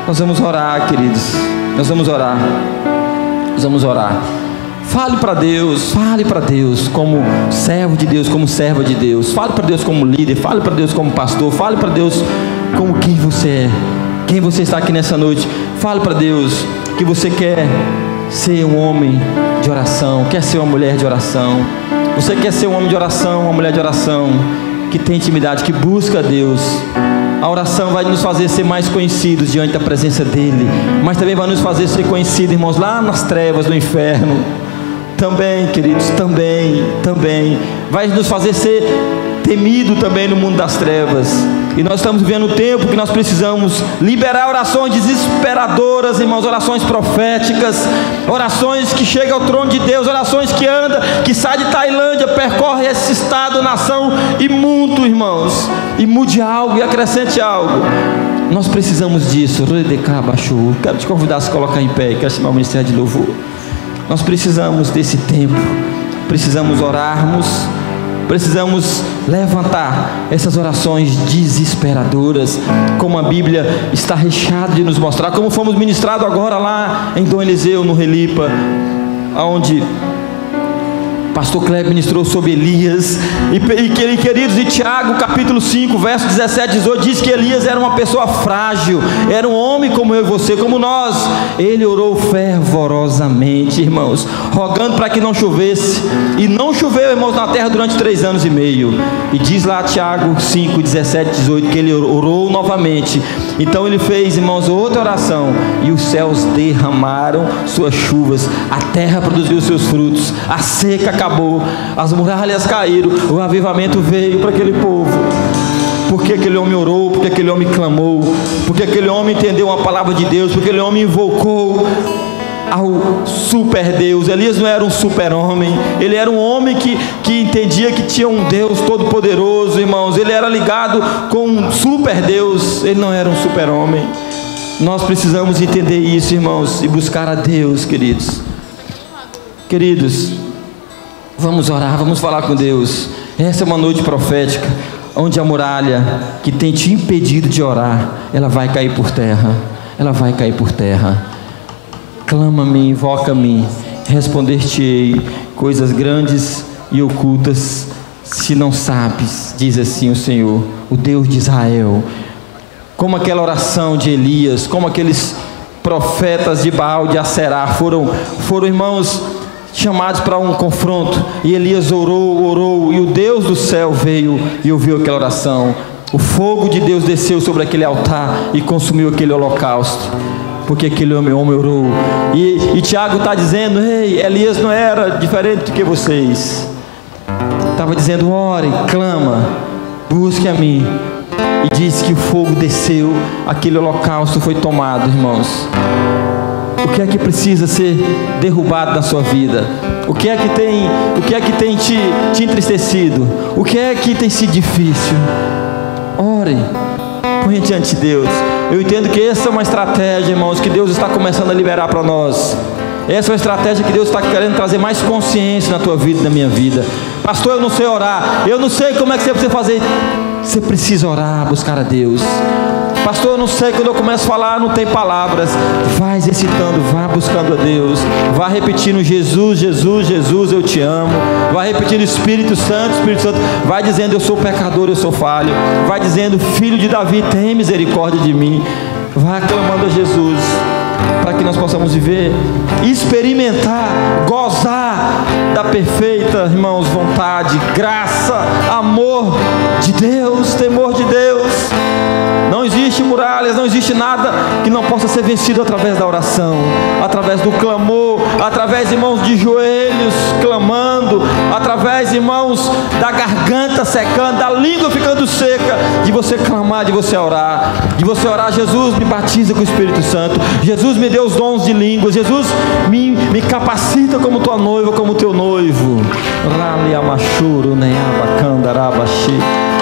Nós vamos orar, queridos. Nós vamos orar. Nós vamos orar. Fale para Deus como servo de Deus, como serva de Deus. Fale para Deus como líder, fale para Deus como pastor, fale para Deus como quem você é, quem você está aqui nessa noite. Fale para Deus que você quer ser um homem de oração, quer ser uma mulher de oração. Você quer ser um homem de oração, uma mulher de oração, que tem intimidade, que busca a Deus. A oração vai nos fazer ser mais conhecidos diante da presença dEle, mas também vai nos fazer ser conhecidos, irmãos, lá nas trevas do inferno. Também, queridos, também vai nos fazer ser temido também no mundo das trevas. E nós estamos vivendo um tempo que nós precisamos liberar orações desesperadoras, irmãos, orações proféticas, orações que chegam ao trono de Deus, orações que sai de Tailândia, percorre esse estado, nação, e muda, irmãos, e mude algo, e acrescente algo. Nós precisamos disso. Quero te convidar a se colocar em pé, quero chamar o ministério de louvor. Nós precisamos desse tempo, precisamos orarmos, precisamos levantar essas orações desesperadoras, como a Bíblia está recheada de nos mostrar, como fomos ministrados agora lá em Dom Eliseu, no Relipa, onde Pastor Kleber ministrou sobre Elias, e queridos, e Tiago capítulo 5, verso 17 e 18, diz que Elias era uma pessoa frágil, era um homem como eu e você, como nós. Ele orou fervorosamente, irmãos, rogando para que não chovesse, e não choveu, irmãos, na terra durante 3 anos e meio, e diz lá Tiago 5, 17 e 18, que ele orou novamente. Então ele fez, irmãos, outra oração, e os céus derramaram suas chuvas, a terra produziu seus frutos, a seca acabou, as muralhas caíram, o avivamento veio para aquele povo. Porque aquele homem orou, porque aquele homem clamou, porque aquele homem entendeu uma palavra de Deus, porque aquele homem invocou ao super Deus. Elias não era um super homem, ele era um homem que entendia que tinha um Deus todo poderoso, irmãos. Ele era ligado com um super Deus, ele não era um super homem. Nós precisamos entender isso, irmãos, e buscar a Deus, queridos. Queridos, vamos orar, vamos falar com Deus. Essa é uma noite profética, onde a muralha que tem te impedido de orar, ela vai cair por terra, ela vai cair por terra. Clama-me, invoca-me, responder-te-ei coisas grandes e ocultas, se não sabes, diz assim o Senhor, o Deus de Israel. Como aquela oração de Elias, como aqueles profetas de Baal, de Aserá, foram irmãos, chamados para um confronto, e Elias orou, e o Deus do céu veio e ouviu aquela oração. O fogo de Deus desceu sobre aquele altar e consumiu aquele holocausto, porque aquele homem orou. E Tiago está dizendo: ei, Elias não era diferente do que vocês. Estava dizendo: ore, clama, busque a mim. E diz que o fogo desceu, aquele holocausto foi tomado, irmãos. O que é que precisa ser derrubado na sua vida? O que é que tem te entristecido? O que é que tem sido difícil? Ore, põe diante de Deus. Eu entendo que essa é uma estratégia, irmãos, que Deus está começando a liberar para nós. Essa é uma estratégia que Deus está querendo trazer mais consciência na tua vida e na minha vida. Pastor, eu não sei orar, eu não sei como é que você precisa fazer. Você precisa orar, buscar a Deus. Pastor, eu não sei, quando eu começo a falar não tem palavras. Vai exercitando, vá buscando a Deus. Vá repetindo: Jesus, Jesus, Jesus, eu te amo. Vai repetindo: Espírito Santo, Espírito Santo. Vai dizendo: eu sou pecador, eu sou falho. Vai dizendo: Filho de Davi, tem misericórdia de mim. Vá clamando a Jesus, para que nós possamos viver, experimentar, gozar da perfeita, irmãos, vontade, graça, amor de Deus, temor de Deus. Não existe muralhas, não existe nada que não possa ser vencido através da oração, através do clamor, através, irmãos, de joelhos clamando, através, irmãos, da garganta secando, da língua ficando seca, de você clamar, de você orar, Jesus me batiza com o Espírito Santo, Jesus me deu os dons de línguas, Jesus me capacita como tua noiva, como teu noivo. Rali amachuru neabacandarabashi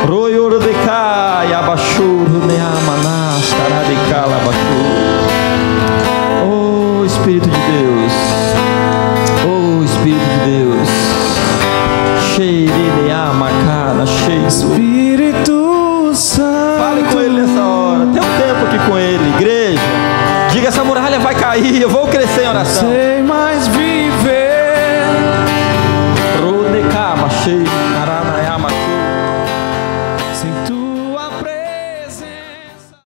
roioro de cai abachuru neamanas caradicala abachuru. Oh Espírito de Deus, oh Espírito de Deus, cheire neamacana, cheire. Espírito Santo, fale com Ele nessa hora, tem um tempo aqui com Ele, igreja. Diga: essa muralha vai cair, eu vou crescer em oração.